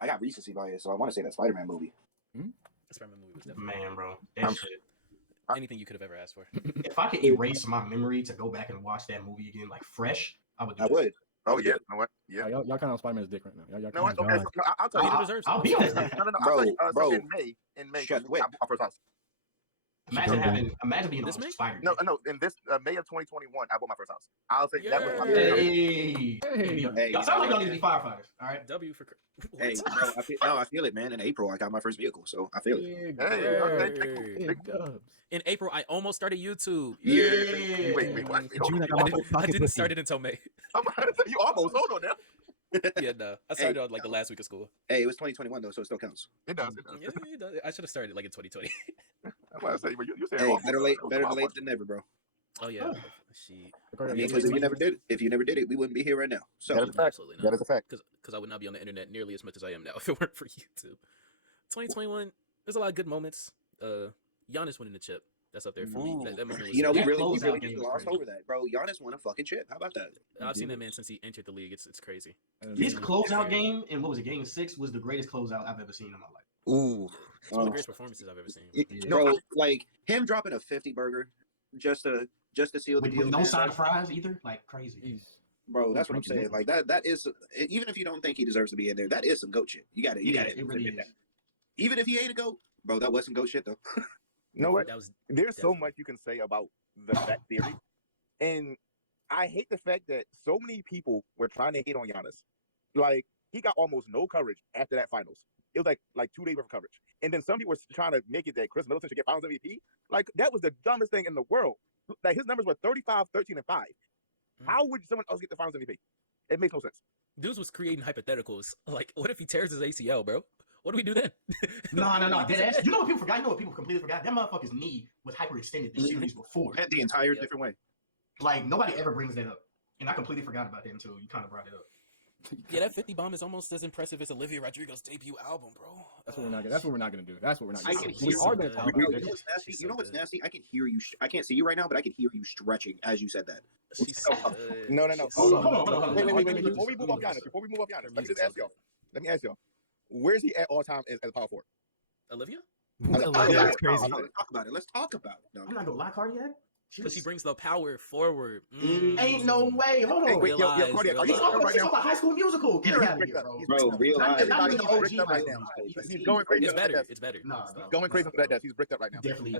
I got recency bias, so I want to say that Spider-Man movie. The Spider-Man movie was definitely Man, bro. That shit. anything you could have ever asked for. If I could erase my memory to go back and watch that movie again, like fresh, I would do I that. would. Oh yeah, you know what? Yeah. Y'all kind of on Spider-Man's dick right now. Y'all No, what? kinda- Okay, so, I'll tell you. Peter deserves I'll it. be on that. No. I'll Bro, tell you. bro. So in May, Shut I quick. bought my first house. Imagine being This this May? Spider. No, in this May of 2021, I bought my first house. I'll say that was my Yay. Hey. Hey, Y'all sound like y'all need to be firefighters. All right. W for Hey, bro, I feel it, man. In April, I got my first vehicle, so I feel it. Big dubs. In April, I almost started YouTube. Yeah. Wait, what? June, I got I my didn't, pocket I didn't pussy. start it until May. I'm about to say, you almost. Hold on now. Yeah, no. I started on like the last week of school. Hey, it was 2021 though, so it still counts. It does. Yeah, it does. I should have started like in 2020. I'm about to say, but you said Hey, almost. better late than never, bro. Oh yeah. She I mean, because if you never did it, we wouldn't be here right now. So That is a fact. absolutely That not. is a fact. Because I would not be on the internet nearly as much as I am now if it weren't for YouTube. 2021, there's a lot of good moments. Giannis winning the chip. That's up there for me. That moment was you know, we That really closeout game was glossed crazy. over that, bro. Giannis won a fucking chip. How about that? I've seen that man since he entered the league. It's crazy. His closeout game in what was it, Game 6 was the greatest closeout I've ever seen in my life. Ooh, It's one of the greatest performances I've ever seen. bro, like him dropping a 50 burger just to seal the With deal. no man, side of fries either, like crazy. bro, that's what I'm saying. Like that is, even if you don't think he deserves to be in there, that is some goat shit. You got Yeah, it. it really is. That. Even if he ain't a goat, bro, that was some goat shit though. You know what? That was There's so definitely- much you can say about that theory, and I hate the fact that so many people were trying to hate on Giannis. Like he got almost no coverage after that finals. It was like 2 days worth of coverage, and then some people were trying to make it that Chris Middleton should get Finals MVP. Like that was the dumbest thing in the world. Like his numbers were 35, 13, and 5. How would someone else get the Finals MVP? It makes no sense. Dudes was creating hypotheticals. Like, what if he tears his ACL, bro? What do we do then? No. Dead ass. You know what people forgot? You know what people completely forgot? That motherfucker's knee was hyperextended the series before. And the entire different way. Like nobody ever brings that up, and I completely forgot about that until you kind of brought it up. Yeah, that 50 bomb is almost as impressive as Olivia Rodrigo's debut album, bro. That's what we're not. That's what we're not gonna do. That's what we're not I gonna can do. We hear are you. gonna talk Bro, about You it. know what's nasty? She's You know so what's good. nasty? I can hear you. I can't see you right now, but I can hear you stretching as you said that. She's so good. No. She's Hold so on. good. Wait. Before we move off Giannis, let me just ask y'all. Where's he at all time as a power forward? Olivia? Olivia, that's crazy. Let's talk about it. No, I'm not gonna lie, Cardiac. Because she brings the power forward. Ain't no way. Hold on. Wait, yo, Realize, Cardiac, are He's you realize. talking talking right now? about High School Musical. Get her out of bricked here, up. bro. He's bro, realize. Not even the OG bricked up right now. He's going crazy. It's on that better. desk. It's better. Nah, He's going crazy on that desk. He's bricked up right now. Definitely.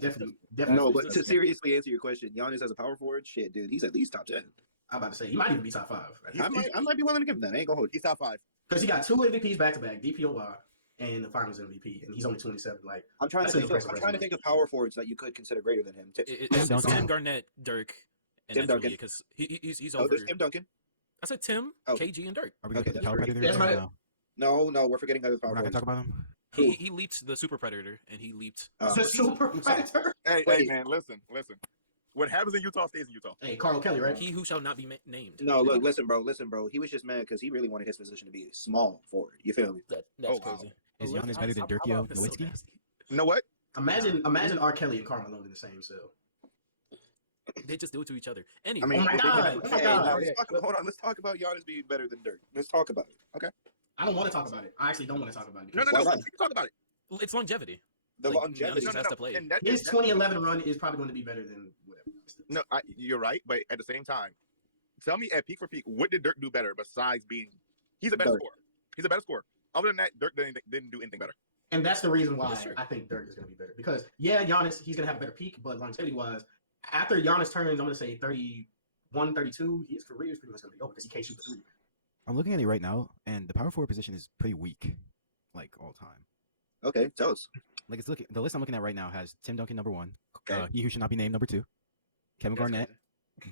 No, but to seriously answer your question, Giannis as a power forward, shit, dude, he's at least top 10. I'm about to say he might even be top 5. I might be willing to give him that. I ain't gonna hold you. He's top 5. Because he got 2 MVPs back to back, DPOY and the Finals MVP, and he's only 27. Like I'm trying That's to an think. I'm impressive trying to think of power forwards that you could consider greater than him. It's Duncan. Tim Garnett, Dirk, and Tim Duncan. because he's Oh, over. there's Tim Duncan. I said Tim, Oh. KG, and Dirk. Are we gonna Okay, put the that's power great. predator That's in right. now? No, we're forgetting other power We're not gonna forwards. talk about him. He leaped the Super Predator, and he leaped. the super predator. Hey, Wait. man, listen. What happens in Utah stays in Utah. Hey, Carl Kelly, right? He who shall not be named. No, look, listen, bro. He was just mad because he really wanted his position to be a small forward. You feel me? That's Oh, wow. crazy. Is Listen, Giannis better than how Dirkio about this so Nowitzki? nasty? You know what? Imagine R. Kelly and Karl Malone in the same cell. They just do it to each other. Anyway, I mean, Oh my God. Oh my Hey, God. now hold on. Let's talk about Giannis being better than Dirk. Let's talk about it. Okay. I don't want to talk about it. I actually don't want to talk about it. No. Why We not? can talk about it. it's longevity. The Like, longevity. Giannis has to play. And that, His 2011 run is probably going to be better than whatever. no, you're right, but at the same time, tell me at peak for peak, what did Dirk do better besides being? He's a better Dirk. scorer. He's a better scorer. Other than that, Dirk didn't do anything better. And that's the reason why That's true. I think Dirk is going to be better. Because, yeah, Giannis, he's going to have a better peak, but longevity-wise, after Giannis turns, I'm going to say 31, 32, his career is pretty much going to be over because he can't shoot the 3. I'm looking at it right now, and the power forward position is pretty weak, like all time. Okay, tell us. Like the list I'm looking at right now has Tim Duncan number 1, Okay. he who should not be named number 2, Kevin That's Garnett,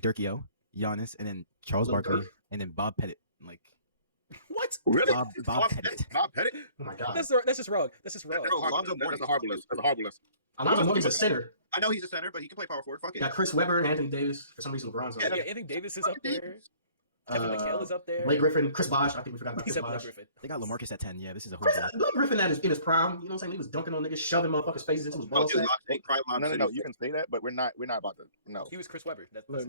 Dirkio, Giannis, and then Charles Little Barkley, Dirk. and then Bob Pettit. Like What? Really? Bob Pettit. Bob Pettit? Oh, my God. That's just wrong. That's just wrong. Lonzo Mourning. That's a horrible list. That's a horrible list. Alonzo Mourning's a center. I know he's a center, but he can play power forward. Fuck it. Got Chris Webber and Anthony Davis. For some reason, LeBron's on Yeah, there. Anthony Davis is up there. Kevin McHale is up there. Blake Griffin, Chris Bosh. I think we forgot about He's Chris up Bosh. Blake Griffin. They got LaMarcus at 10. Yeah, this is a Chris, horrible. Blake Griffin in his prime. You know what I'm saying? He was dunking on niggas, shoving motherfuckers' faces into his ball sack. No. You can say that, but we're not about to. No. He was Chris Webber. That's Look,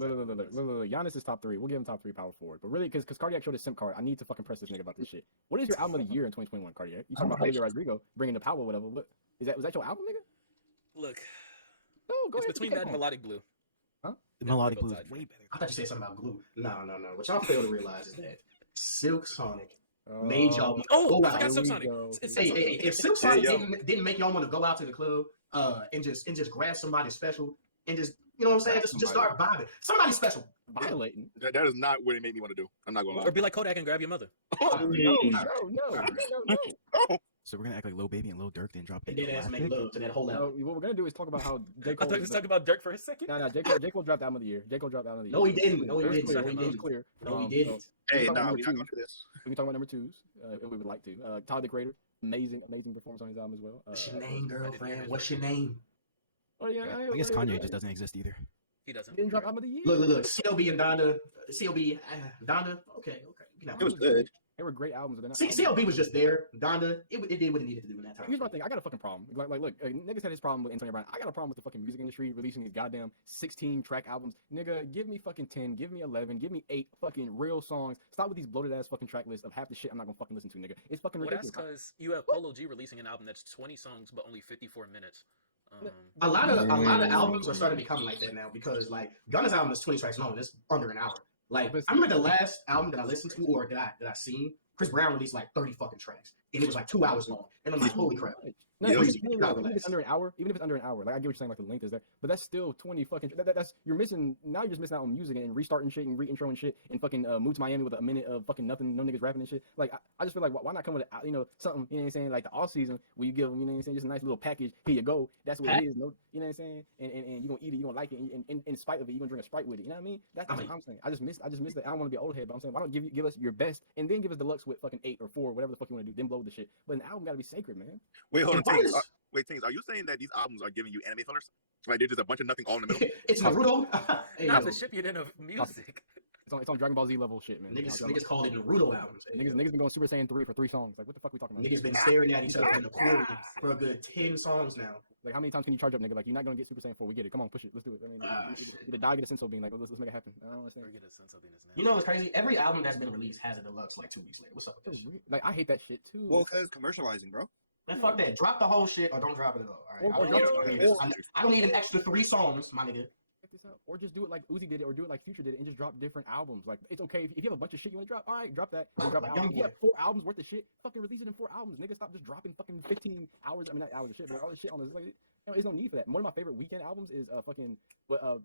Giannis is top 3. We'll give him top 3 power forward. But really, because Cardiac showed his SIM card, I need to fucking press this nigga about this shit. What is your album of the year in 2021, Cardiac? You talking about Olivia Rodrigo bringing the power or whatever? What was that your album, nigga? Look, No, go it's ahead. between that and Melodic Blue. Melodic Both Blue is sides. way better. I thought you said something about glue. No. What y'all fail to realize is that Silk Sonic made y'all want to Oh, go I out. forgot Silk we Sonic. go. It's Hey, Silk Sonic. if Silk Sonic yo. didn't make y'all want to go out to the club and just grab somebody special and just, you know what I'm saying, just start vibing. Somebody special. Violating. That is not what it made me want to do. I'm not gonna lie. Or be like Kodak and grab your mother. No. So we're gonna act like Lil Baby and Lil Durk then drop And it. then ass make love to that whole album. What we're gonna do is talk about how J. I Cole. thought you was talking about Dirk for a second. No, J. Cole dropped album of the year. J. Cole dropped album of the year. No, he didn't. No, he It was didn't. clear. No, he It was didn't. clear. No, he So, didn't. Hey, we can talk no, about we're not number going to do this. We can talk about number 2s if we would like to. Tyler the Creator, amazing performance on his album as well. What's your name, girlfriend? What's your name? Oh yeah, I guess Kanye just doesn't exist either. He doesn't. didn't drop album of the year. Look. CLB and Donda. CLB, Donda. Okay. It was good. They were great albums, but they're not. CLB was just there. Donda, it did what it needed to do in that time. Here's my thing. I got a fucking problem. Look, niggas had this problem with Antonio Brown. I got a problem with the fucking music industry releasing these goddamn 16 track albums. Nigga, give me fucking 10, give me 11, give me 8 fucking real songs. Stop with these bloated ass fucking track lists of half the shit I'm not gonna fucking listen to, nigga. It's fucking Well, ridiculous. that's because you have Polo G releasing an album that's 20 songs but only 54 minutes. A lot of albums are starting to become like that now because like Gunna's album is 20 tracks long. It's under an hour. Like I remember the last album that I listened to or that I seen, Chris Brown released like 30 fucking tracks, and it was like 2 hours long. And I'm like, holy crap! No, Yeah. even if it's under an hour, like I get what you're saying, like the length is there, but that's still 20 fucking. That's you're missing. Now you're just missing out on music and restarting shit and re-introing shit and fucking move to Miami with a minute of fucking nothing, no niggas rapping and shit. Like I just feel like why not come with something, you know what I'm saying, like the off season where you give them, you know what I'm saying, just a nice little package. Here you go. That's what it is. No, you know what I'm saying, and you're gonna eat it, you're gonna like it, and in spite of it, you're gonna drink a Sprite with it. You know what I mean? That's what I'm saying. I just miss that. I don't want to be an old head, but I'm saying why don't give us your best and then give us deluxe with fucking 8 or 4, whatever the fuck you want to do, then blow the shit. But an album gotta be sacred, man. Wait, hold on. And Tings, Tings, are you saying that these albums are giving you anime fillers? Like they're just a bunch of nothing all in the middle? It's Naruto. Hey, Not yo, the Shippuden of music. It's on Dragon Ball Z level shit, man. niggas called it Naruto albums. Hey, Niggas been going Super Saiyan 3 for 3 songs. Like, what the fuck we talking about? Niggas been staring at each other in the corner for a good 10 songs now. Like, how many times can you charge up, nigga? Like, you're not gonna get Super Saiyan 4. We get it. Come on, push it. Let's do it. I mean, get a die, get a senso bean. Like, let's make it happen. I don't understand. Forget a sense of being his You know what's crazy? Every album that's been released has a deluxe like 2 weeks later. What's up with this shit? Like, I hate that shit too. Well, because commercializing, bro. Man, fuck that. Drop the whole shit or don't drop it at all. All right. I don't need an extra 3 songs, my nigga. Check this out. Or just do it like Uzi did it, or do it like Future did it, and just drop different albums. Like, it's okay if you have a bunch of shit you want to drop. All right, drop that. And drop an album. If you have 4 albums worth of shit, fucking release it in 4 albums. Nigga, stop just dropping fucking 15 hours. I mean, not hours of shit, but all this shit on this. Like, there's no need for that. One of my favorite weekend albums is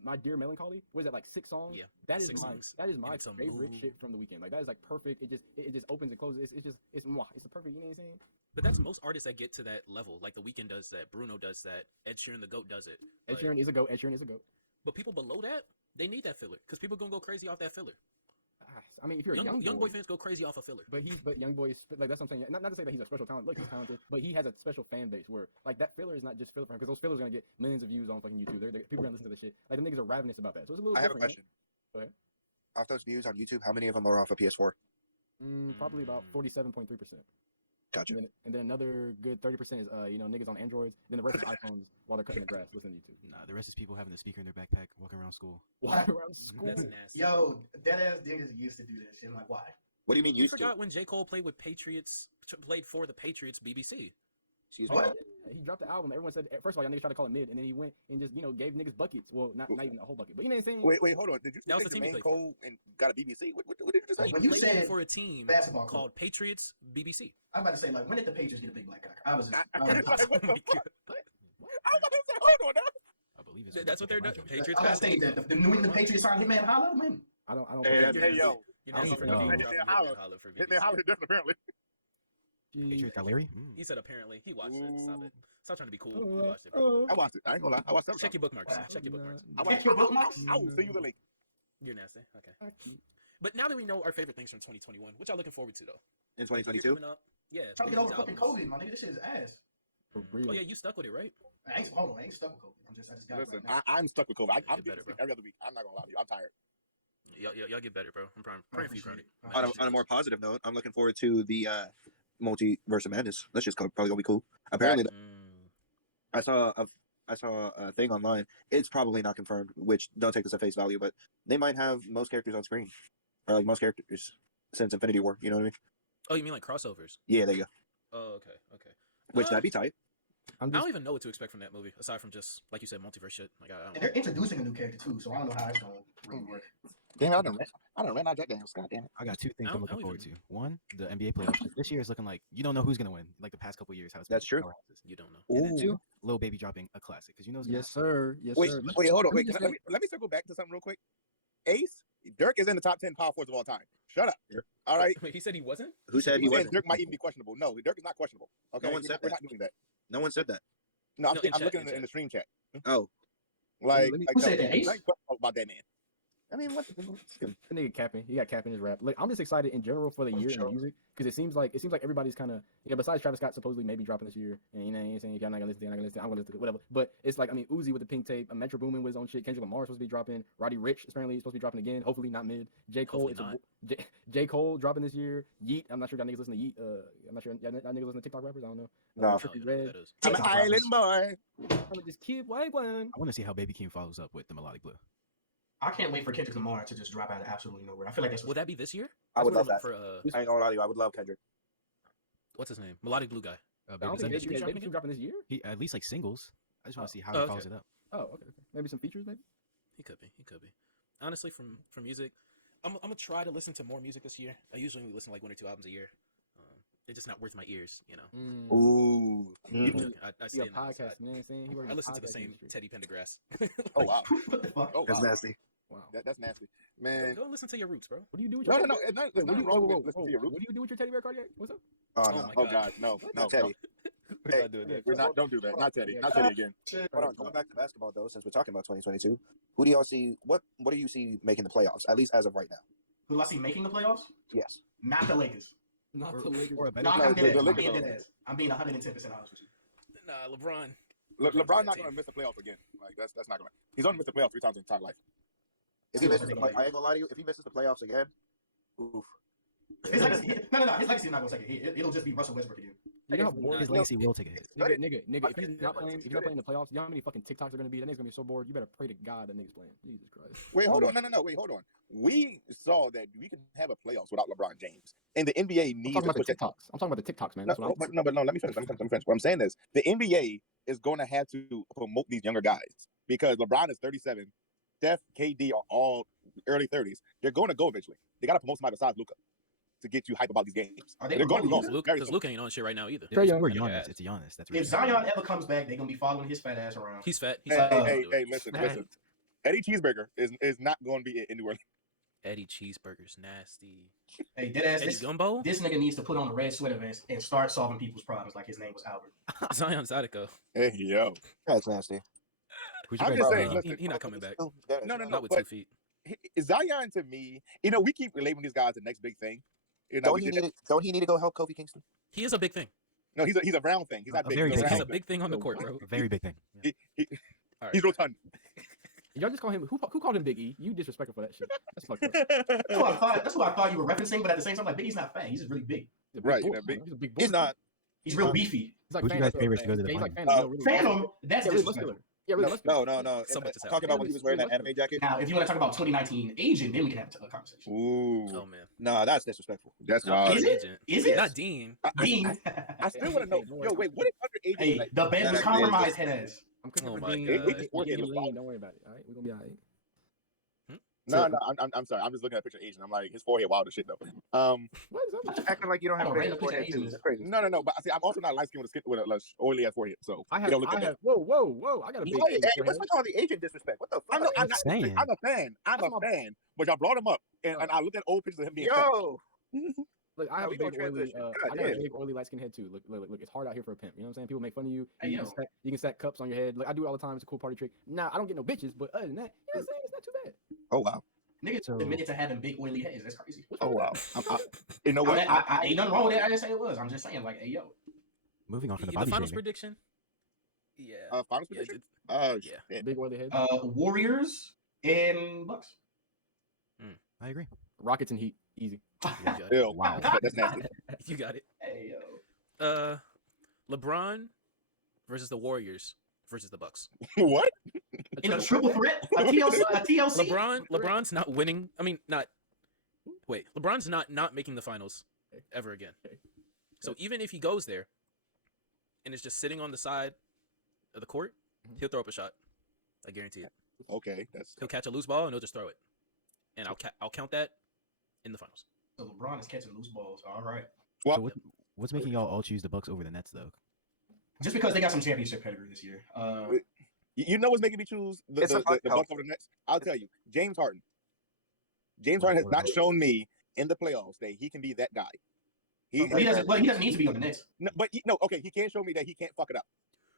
My Dear Melancholy. What is that, like 6 songs? Yeah, that is 6 my songs. that is my It's a favorite mood. shit from the weekend. Like, that is like perfect. It just opens and closes. It's the perfect. You know what I'm saying? But that's most artists that get to that level. Like The Weeknd does that, Bruno does that, Ed Sheeran the GOAT does it. Ed But- Sheeran is a goat. Ed Sheeran is a goat. But people below that, they need that filler because people gonna go crazy off that filler. I mean, if you're a Young boy fans go crazy off a filler. But Young Boy is like, that's what I'm saying. Not to say that he's a special talent. Look, he's talented, but he has a special fan base where like that filler is not just filler for him because those fillers are gonna get millions of views on fucking YouTube. People are gonna listen to this shit. Like the niggas are ravenous about that. So it's a little. I have a different, question. Go ahead. Off those views on YouTube, how many of them are off of PS4? Probably about 47.3%. Gotcha. And then another good 30% is niggas on Androids. Then the rest is iPhones while they're cutting the grass listening to YouTube. Nah, the rest is people having the speaker in their backpack, walking around school. Walking around school. That's nasty. Yo, dead ass niggas used to do this shit. I'm like, why? What do you mean You used to? forgot when J. Cole played with Patriots, played for the Patriots BBC. Excuse me. What? He dropped the album. Everyone said, first of all, y'all niggas tried to call it mid, and then he went and just gave niggas buckets. Well, not even a whole bucket, but you know what I'm saying? Wait, hold on. Did you That was say the team he Jermaine played for. Cole and got a BBC? What did you just say? He When you played said for a team basketball called Patriots BBC. I'm about to say, like, when did the Patriots get a big black cock? I was just. I Oh my God. was about to say, hold on now. I believe it's That's what they're doing. Patriots. I gotta say that the New England Patriots signed Hitman Holla, man. I don't. Hey, yo. You're nasty for No. dropping Hitman Holla Holla. for Hit me BBC. holler different apparently. Patriots got Larry. He said apparently. He watched it. Stop it. Stop trying to be cool. He watched it, bro. I watched it. I ain't gonna lie. I watched it. Check your bookmarks. Check your bookmarks. Check your bookmarks. I will send you the link. You're nasty. Okay. But now that we know our favorite things from 2021, which I'm looking forward to though. In You're 2022? coming up. Yeah. Trying to get over these fucking albums. COVID, my nigga. This shit is ass. For real. Oh yeah, you stuck with it, right? I ain't stuck with COVID. I just got it Listen, right now. I'm stuck with COVID. I'm Get getting better, sick bro. every other week. I'm not gonna lie to you. I'm tired. Y'all get better, bro. I'm praying for you, Cardi. On a more positive note, I'm looking forward to the Multiverse of Madness. That's just probably gonna be cool. Apparently, I saw a thing online. It's probably not confirmed, which don't take this at face value, but they might have most characters on screen, or like most characters since Infinity War. You know what I mean? Oh, you mean like crossovers? Yeah, there you go. Oh, okay. Which that'd be tight. I'm I just, don't even know what to expect from that movie, aside from just like you said, multiverse shit. Like I And don't. they're introducing a new character too, so I don't know how it's gonna really work. Damn, I don't ran out Jack Daniels. God damn it. I got 2 things I I'm don't looking forward to. even- One, the NBA playoffs. This year is looking like you don't know who's gonna win. Like the past couple years, how it's That's been. true. You don't know. And then 2, Lil Baby dropping a classic because you know. It's gonna yes, sir. Yes, Wait, sir. hold on. Let me Wait, just let me circle back to something real quick. Ace, Dirk is in the top 10 power forwards of all time. Shut up. All right. Wait, he said he wasn't. Who said he He said wasn't? Dirk might even be questionable. No, Dirk is not questionable. Okay, No one said we're that. not doing that. No one said that. No, I'm, No, in I'm chat, looking in in the stream chat. Oh, Like, Let me- Who said that, Ace? nothing questionable about that man. I mean, what? That nigga capping. He got capping his rap. Like, I'm just excited in general for the year in music because it seems like everybody's kind of besides Travis Scott supposedly maybe dropping this year, and you know what I'm saying, if y'all not gonna listen to it, I'm not gonna listen to it, I'm gonna listen to it, whatever. But it's like, I mean, Uzi with the pink tape, Metro Boomin with his own shit, Kendrick Lamar is supposed to be dropping, Roddy Ricch apparently is supposed to be dropping again, hopefully not mid. J Cole, J Cole dropping this year. Yeet, I'm not sure y'all niggas listen to Yeet. I'm not sure y'all niggas listen to TikTok rappers. I don't know. No. Trippie Redd. I'm an island boy. I'm gonna just keep waggling. I want to see how Baby Keem follows up with the Melodic Blue. I can't wait for Kendrick Lamar to just drop out of absolutely nowhere. I feel like that's what. Would that be this year? I would love That's that. what I'm I ain't gonna lie to you. I would love Kendrick. what's his name? Melodic Blue guy. I don't Is that think this year Baby dropping Keem dropping this year. He at least like singles. I just want to see how Oh, he okay. follows it up. Oh, okay. Maybe some features, maybe. He could be. Honestly, from music, I'm gonna try to listen to more music this year. I usually only listen to like 1 or 2 albums a year. It's just not worth my ears, you know. Ooh. I See stay a in the house. podcast, you know what I'm saying? He works in I the listen to the podcast same industry. Teddy Pendergrass. Oh wow. What the fuck? Oh That's wow. nasty. Wow. That's nasty, man. Go listen to your roots, bro. What do you do with No, your no, teddy no. bear? It's not What do you- wrong whoa, with whoa, listening whoa, to your What roots. do you do with your teddy bear, Cardiac? What's up? Oh Oh no. my Oh God. god. No. What? No, No. Teddy. We're not doing that. We're not. Don't do that. Not Teddy. Not Teddy again. Hold on, going back to basketball though, since we're talking about 2022, who do y'all see? What do you see making the playoffs? At least as of right now. Who do I see making the playoffs? Yes. Not the Lakers. Not Or- the Lakers. or a better No, I'm No, being dead the ass. I'm Lakers being are- dead ass. I'm being 110% honest with you. Nah, LeBron. LeBron's not team. gonna miss the playoffs again. Like that's not gonna. He's only missed the playoffs 3 times in his entire life. If he misses the play, I ain't gonna lie to you. If he misses the playoffs again, oof. His legacy, no. His legacy is not gonna take a hit. It'll just be Russell Westbrook again. You know how bored His no, legacy will take a hit. nigga, if he's not playing, in the playoffs, you know how many fucking TikToks are gonna be? That nigga's gonna be so bored. You better pray to God that nigga's playing. Jesus Christ. Wait, hold on. No. Wait, hold on. We saw that we can have a playoffs without LeBron James, and the NBA I'm needs talking to about the put that. TikToks. I'm talking about the TikToks, man. No, That's what I'm. but no. Let me finish. What I'm saying is the NBA is going to have to promote these younger guys because LeBron is 37, Steph, KD are all early 30s. They're going to go eventually. They got to promote somebody besides Luka to get you hype about these games. Are they They're going to go. promoting Very Because soon. Luke ain't on shit right now either. Trae Young. We're Yeah. Giannis. It's Giannis. That's If Zion ever comes back, they're gonna be following his fat ass around. He's fat. He's Hey, fat. hey, listen. Eddie Cheeseburger is not going to be in New Orleans. Eddie Cheeseburger's nasty. Hey, deadass. Eddie Gumbo? This nigga needs to put on a red sweater vest and start solving people's problems like his name was Albert. Zion Zydeco. Hey, yo. That's nasty. Who's I'm your just guys' saying, team? listen, He's not coming back. No, No, Not with but 2 feet. Zion to me, we keep labeling these guys the next big thing. Don't he need to go help Kofi Kingston? He is a big thing. No, he's a round thing. He's not A big. very He's a big He's round a big thing on the court, bro. A very big thing. thing. All right. He's rotund. Y'all just call him. Who called him Big E? You disrespectful for that shit. That's fucked up. That's what I thought you were referencing, but at the same time, like Biggie's not fat. He's just really big. He's a big Right, boy, you know, big- man. He's a big boy. He's not. He's real beefy. He's like Who's your Phantom. guys' favorites to go to the Yeah, he's like finals? Phantom. Really Phantom, that's Yeah, really disrespectful. muscular. Yeah, really muscular. No. Somewhat just Talking about when he was wearing that anime jacket. Now, if you want to talk about 2019 Asian, then we can have a conversation. Ooh, Oh, man. Nah, that's disrespectful. that's Not wild. Is it? agent. Is it? Not Dean. Dean. I still want to know. Yo, wait, what if underage? Hey, like, the bed was That compromised, head ass. I'm cooking Oh for my Dean. God. We're getting It's lean. Don't worry about it. All right, we're gonna be all right. no, I'm sorry. I'm just looking at a picture of Asian. I'm like, his forehead wild as shit though. What is up? Acting like you don't I have know, crazy random picture forehead of too. Asians. That's crazy. No. But see, I'm also not light skinned with a oily ass forehead. So I it have. don't look I at have. that. Whoa! I got a big. Hey, forehead. what's with all the agent disrespect? What the fuck? I'm saying. a fan. I'm That's a my- fan. But y'all brought him up, and I look at old pictures of him being fat. Yo, Look, I have we a gonna big oily. transition. I God got a damn. big oily light skin head too. Look, it's hard out here for a pimp. You know what I'm saying? People make fun of you. Hey, You yo. can stack cups on your head. Like I do it all the time. It's a cool party trick. Nah, I don't get no bitches, but other than that, you know what I'm saying? It's not too bad. oh wow, Niggas So- admitted to having big oily heads. That's crazy. Oh wow. You know what? I ain't nothing wrong with it. I didn't say it was. I'm just saying, like, hey, yo. Moving on from the The body finals shaming. prediction? Yeah. Finals Yeah, prediction? yeah. Big oily head. Warriors and Bucks. I agree. Rockets and Heat, easy. You got it. Ew. Wow. That's nasty. You got it. Hey, yo. LeBron versus the Warriors versus the Bucks. What? In a triple threat? A TLC? LeBron's not winning. I mean, not. Wait, LeBron's not making the finals ever again. Okay. So even if he goes there, and is just sitting on the side of the court, he'll throw up a shot. I guarantee it. Okay, that's He'll catch a loose ball and he'll just throw it, and I'll count that in the finals. So LeBron is catching loose balls. All right. well. So what's making y'all all choose the Bucks over the Nets though? Just because they got some championship pedigree this year. You know what's making me choose the It's a Bucks health. over the Nets? I'll tell you, James Harden. James Harden has not shown me in the playoffs that he can be that guy. He doesn't need to be on the Knicks. No, but okay, he can't show me that he can't fuck it up.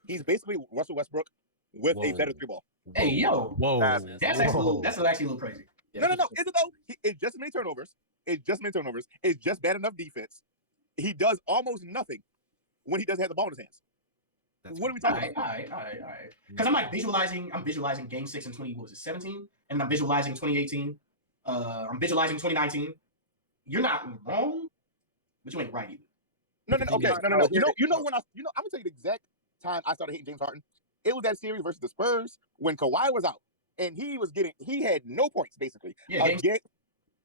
He's basically Russell Westbrook with a Whoa. better three ball. Hey, yo. Whoa. That's That's actually a little crazy. Yeah, No. Is it though? It's just as many turnovers. It's just many turnovers. It's just bad enough defense. He does almost nothing when he doesn't have the ball in his hands. That's What are we All talking right. about? Because I'm like visualizing. I'm visualizing Game 6 in 2017, and I'm visualizing 2018. I'm visualizing 2019. You're not wrong, but you ain't right either. No. Okay, no. Here You know when I'm gonna tell you the exact time I started hating James Harden. It was that series versus the Spurs when Kawhi was out and he had no points basically. Yeah, it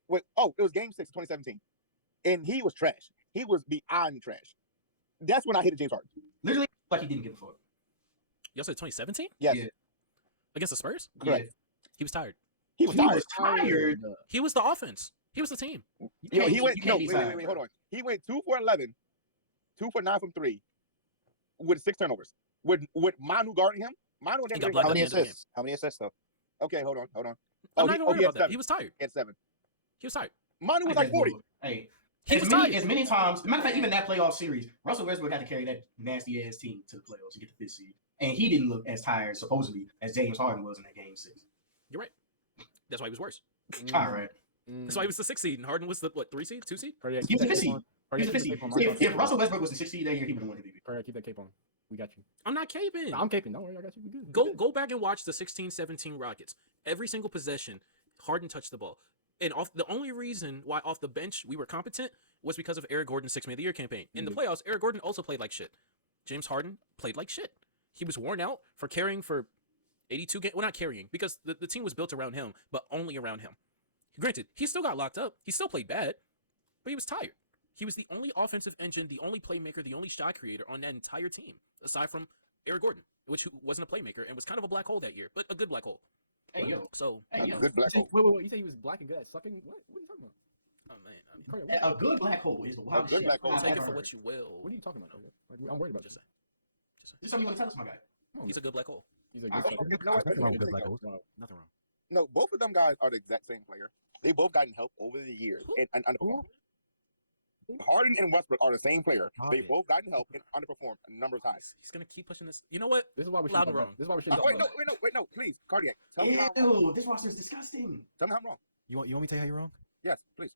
was Game 6, 2017, and he was trash. He was beyond trash. That's when I hated James Harden. Literally, like he didn't give a fuck. Y'all said 2017 Yes, Yeah. against the Spurs. correct. He was tired. He was He tired. was tired. He was the offense. He was the team. He went. you No, can't be wait, tired, hold bro. on. He went 2 for 11, 2 for 9 from 3, with 6 turnovers. With Manu guarding him, Manu He didn't got really blocked How at many the end of the game. assists? How many assists though? Okay, hold on. I'm Oh, not he even worried had about that. 7. He was tired. He had 7. He was tired. Manu was I like guess 40. we'll- Hey, He as was many, tired. as many times, matter of fact, even that playoff series, Russell Westbrook had to carry that nasty ass team to the playoffs to get the 5th seed, and he didn't look as tired supposedly as James Harden was in that Game 6. You're right. That's why he was worse. All right, That's why he was the 6th seed, and Harden was the 3 seed, 2 seed. Cardiac, he was keep the that 5th cape seed. on. He Cardiac, was the keep 5th that seed. cape on. If Russell Westbrook was the 6th seed that year, he would have won MVP. Cardiac, keep that cape on. We got you. I'm not caping. I'm caping. Don't worry, I got you. We good. We Go good. go back and watch the 16-17 Rockets. Every single possession, Harden touched the ball. And the only reason why off the bench we were competent was because of Eric Gordon's 6 Man of the Year campaign. In the playoffs, Eric Gordon also played like shit. James Harden played like shit. He was worn out for carrying for 82 games. Well, not carrying, because the team was built around him, but only around him. Granted, he still got locked up. He still played bad, but he was tired. He was the only offensive engine, the only playmaker, the only shot creator on that entire team, aside from Eric Gordon, which wasn't a playmaker and was kind of a black hole that year, but a good black hole. Hey yo, So, hey yo, Good black hole. Wait. You say he was black and good at sucking? What are you talking about? oh man, I mean, Cardiac, a good black hole is the wildest good shit black hole. I've take it ever for heard. what you will. what are you talking about? Cardiac? Like, I'm worried about Just you. say. Just something you want to tell us, my guy. He's a good black hole. He's a I- good. Okay, no, Nothing wrong with okay, good black okay. holes. Wow. Nothing wrong. No, both of them guys are the exact same player. They both gotten help over the years and underperformed. Harden and Westbrook are the same player. Stop They it. both gotten help and underperformed a number of times. He's gonna keep pushing this. You know what? This is why we should Loud talk and about. wrong. This is why we should. Wait, no, please, Cardiac. Tell me how I'm wrong. Ew, this roster is disgusting. Tell me how I'm wrong. You want me to tell you how you're wrong? Yes, please.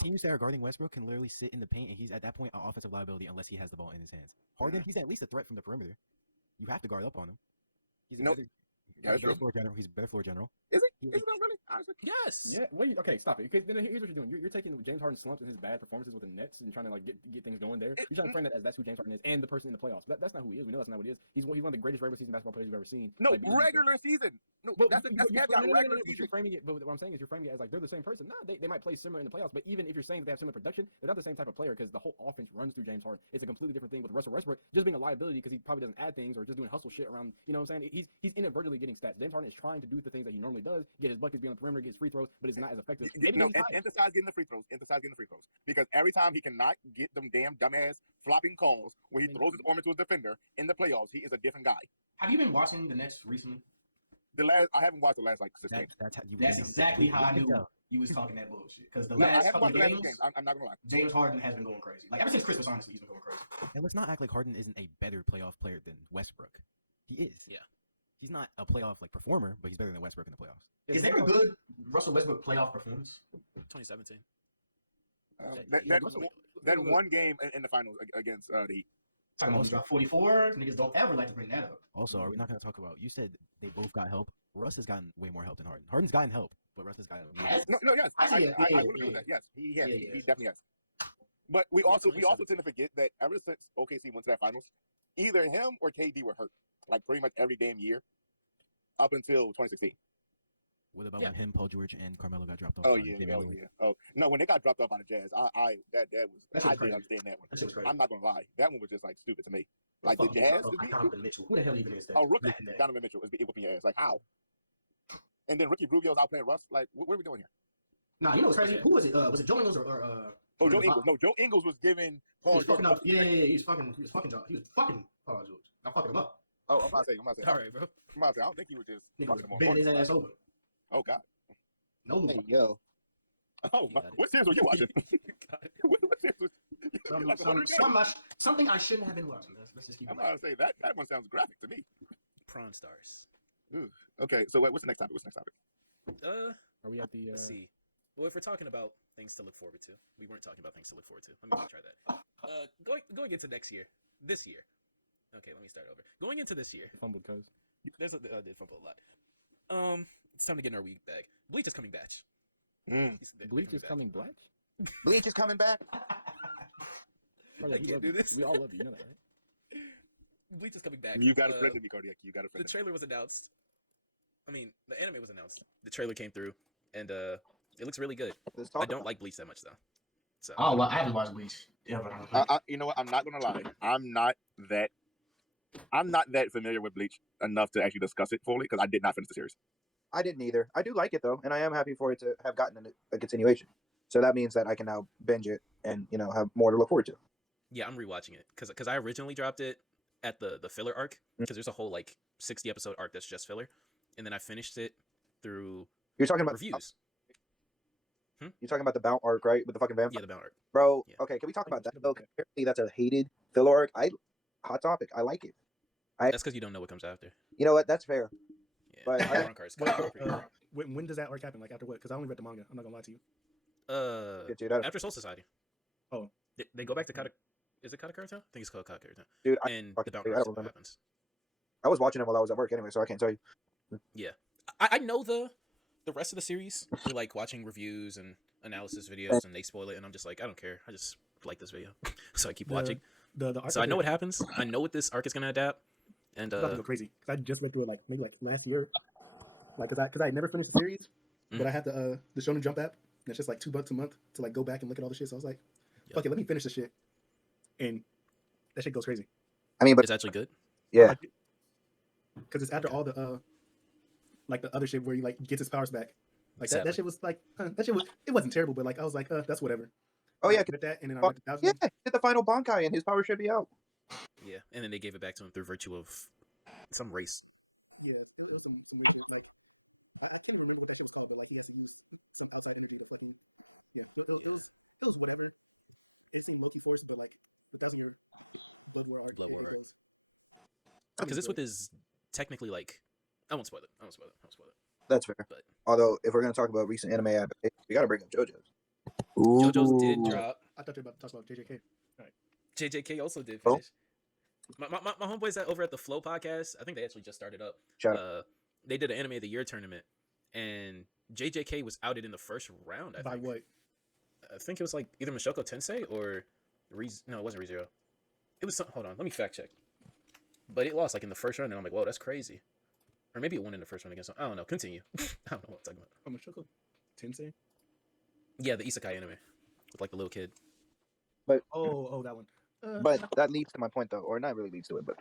Teams that are guarding Westbrook can literally sit in the paint, and he's at that point an offensive liability unless he has the ball in his hands. Harden, he's at least a threat from the perimeter. You have to guard up on him. He's a Nope. better, Yeah, that's better true. floor general. He's a better floor general. Is he? He- Is he not really? Honestly. Yes. Yeah. Wait. Okay. Stop it. Because then here's what you're doing. You're taking James Harden's slumps and his bad performances with the Nets and trying to like get things going there. You're trying to frame that as that's who James Harden is and the person in the playoffs. That's not who he is. We know that's not what he is. He's one of the greatest regular season basketball players you've ever seen. No, Like, regular season. No, But that's caveat. Regular but season. you're framing it. But what I'm saying is you're framing it as like they're the same person. Nah, they might play similar in the playoffs. But even if you're saying they have similar production, they're not the same type of player because the whole offense runs through James Harden. It's a completely different thing with Russell Westbrook just being a liability because he probably doesn't add things or just doing hustle shit around. You know what I'm saying? He's inadvertently getting stats. James Harden is trying to do the things that he normally does, get his buckets, be on the perimeter, get his free throws, but it's not as effective. Maybe No, he's tired. emphasize getting the free throws. Emphasize getting the free throws. Because every time he cannot get them damn dumbass flopping calls where he throws his arm into his defender in the playoffs, he is a different guy. Have you been watching the Nets recently? I haven't watched the last like 6 games. That's how you. That's exactly how I you can knew tell. you was talking that bullshit. Because the No, I last haven't couple watched the last games, games. I'm not gonna lie. James Harden has been going crazy. Like ever since Christmas, honestly, he's been going crazy. And let's not act like Harden isn't a better playoff player than Westbrook. He is. Yeah. He's not a playoff like performer, but he's better than Westbrook in the playoffs. Is there a good Russell Westbrook playoff performance? 2017. That one game in the finals against the Heat. Talking about when he dropped 44. Niggas don't ever like to bring that up. Also, are we not going to talk about? You said they both got help. Russ has gotten way more help than Harden. Harden's gotten help, but Russ has gotten. No, yes, I see it. I Yeah, would agree with yeah. that. Yes, he has. Yeah, He yeah. definitely has. But we Yeah, also 2017. tend to forget that ever since OKC went to that finals, either him or KD were hurt like pretty much every damn year up until 2016. What about Yeah. when him, Paul George, and Carmelo got dropped off? Oh on yeah, Damian oh Lillard? yeah. Oh no, when they got dropped off by the Jazz, that was That shit I was didn't crazy. understand that one. That shit was crazy. I'm not gonna lie, that one was just like stupid to me. Like the Fuck, Jazz, Donovan Mitchell. Who the hell even is that? a rookie Back in that. Donovan Mitchell is whipping your ass. Like how? And then Ricky Rubio's out playing Russ. Like what are we doing here? Nah, you know what's crazy? Who was it? Was it Joe Ingles or Oh, Joe the Ingles. No, Joe Ingles was giving he Paul was fucking George. up. Yeah, he was fucking Paul George. I'm fucking him up. Oh, I'm about to say. All right, bro. I don't think he was just Nigga fucking him was on bending his court. ass over. Oh God. No, Hey, yo. Oh, He got it. what series were you watching? what series was like, something I shouldn't have been watching. Let's just keep it. I'm about to say that one sounds graphic to me. Prawn Stars. Okay, so what's the next topic? Uh, Are we at the? Let's see. Well, if we're talking about things to look forward to, we weren't talking about things to look forward to. Let me try that. Going into next year, this year. Okay, let me start over. Going into this year, Fumbled cuz. I did fumble a lot. It's time to get in our week bag. Bleach is coming back. Bleach is coming black. Bleach is coming back. I can't do this. We all love you. You know that, right? Bleach is coming back. You got a friend of me, Kodiak. You got a friend. The trailer was announced. I mean, the anime was announced. The trailer came through, and it looks really good. I don't like Bleach that much though. So Oh, well, I haven't watched Bleach. Yeah, You know what? I'm not gonna lie. I'm not that familiar with Bleach enough to actually discuss it fully because I did not finish the series. I didn't either. I do like it though, and I am happy for it to have gotten a continuation. So that means that I can now binge it and have more to look forward to. yeah, I'm rewatching it because I originally dropped it at the filler arc because there's a whole like 60 episode arc that's just filler, and then I finished it through You're talking about reviews. You're talking about the Bound arc, right? With the fucking vampire. Yeah, the Bound arc. Bro, Yeah. okay, can we talk about that though? Apparently that's a hated filler arc. Hot topic. I like it. That's because you don't know what comes after. You know what? That's fair. Yeah, But the Bound arc is kinda pretty good. when does that arc happen? Like after what? Because I only read the manga. I'm not gonna lie to you. Dude, After Soul Society. Oh. They go back to Kata. Is it Katakura Town? I think it's called Katakura Town. Dude, And the Bound I arc don't remember. happens. I was watching it while I was at work anyway, so I can't tell you. Yeah, I know the rest of the series. They're like watching reviews and analysis videos, and they spoil it, and I'm just like, I don't care. I just like this video, so I keep watching. The arc So I know what happens. I know what this arc is gonna adapt, and It's about to go crazy. Cause I just read through it like maybe like last year. Like cause I never finished the series, but I had the Shonen Jump app, and it's just like $2 a month to like go back and look at all the shit. So I was like, fuck it, let me finish the shit, and that shit goes crazy. I mean, but it's actually good. yeah, Because it's after all the like the other shit where he like gets his powers back. Like that shit was like it wasn't terrible, but like I was like, that's whatever. Oh yeah, with that, and then I read the yeah, did the final Bankai and his power should be out. Yeah, and then they gave it back to him through virtue of some race. Yeah, I can't remember what that shit was called, but like he has to use some outside entity. Yeah, but it was whatever. There's some local force, but like it doesn't. Because this with his technically like, I won't spoil it. That's fair. But Although, if we're gonna talk about recent anime adaptations, we gotta bring up JoJo's. JoJo's did drop. I thought you were about to talk about JJK. JJK also did Oh. finish. My homeboys that over at the Flow podcast, I think they actually just started up. Shout out. They did an Anime of the Year tournament, and JJK was outed in the first round. I By think. what? I think it was like either Mashoko Tensei or no, it wasn't ReZero. It was some, hold on, let me fact check. But it lost like in the first round, and I'm like, whoa, that's crazy. Or maybe it won in the first round against. I don't know. Continue. I don't know what I'm talking about. From a Shoko Tensei? Yeah, the isekai anime with like the little kid. Oh, that one. But that leads to my point, though, or not really leads to it, but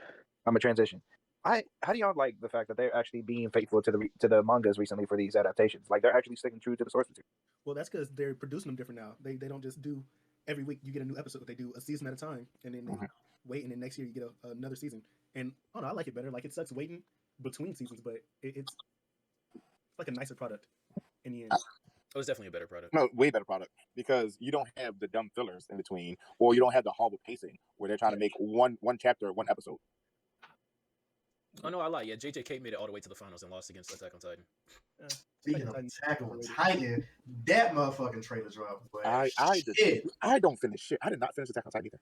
I'm a transition. How do y'all like the fact that they're actually being faithful to the mangas recently for these adaptations? Like they're actually sticking true to the source material. Well, that's because they're producing them different now. They don't just do every week you get a new episode. They do a season at a time, and then they wait, and then next year you get another season. And I don't know, I like it better. Like it sucks waiting between seasons, but it's like a nicer product in the end. It was definitely a better product. No, way better product because you don't have the dumb fillers in between, or you don't have the horrible pacing where they're trying to make one chapter, one episode. Oh no, I lied. Yeah, JJK made it all the way to the finals and lost against Attack on Titan. Speaking of Attack on Titan, that motherfucking trailer dropped. But I don't finish shit. I did not finish Attack on Titan either.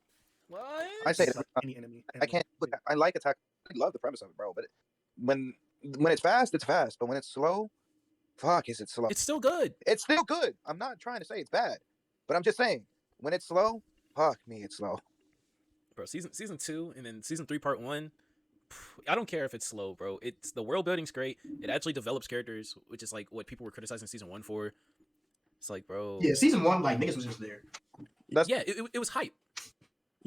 What? I say Like any enemy. I can't. Look, I like Attack. I love the premise of it, bro. But when it's fast, it's fast. But when it's slow, fuck, is it slow? It's still good. It's still good. I'm not trying to say it's bad, but I'm just saying when it's slow, fuck me, it's slow. Bro, season 2 and then season 3 part 1. I don't care if it's slow, bro. It's the world building's great. It actually develops characters, which is like what people were criticizing season 1 for. It's like, bro. yeah, season 1, like niggas was just there. It was hype.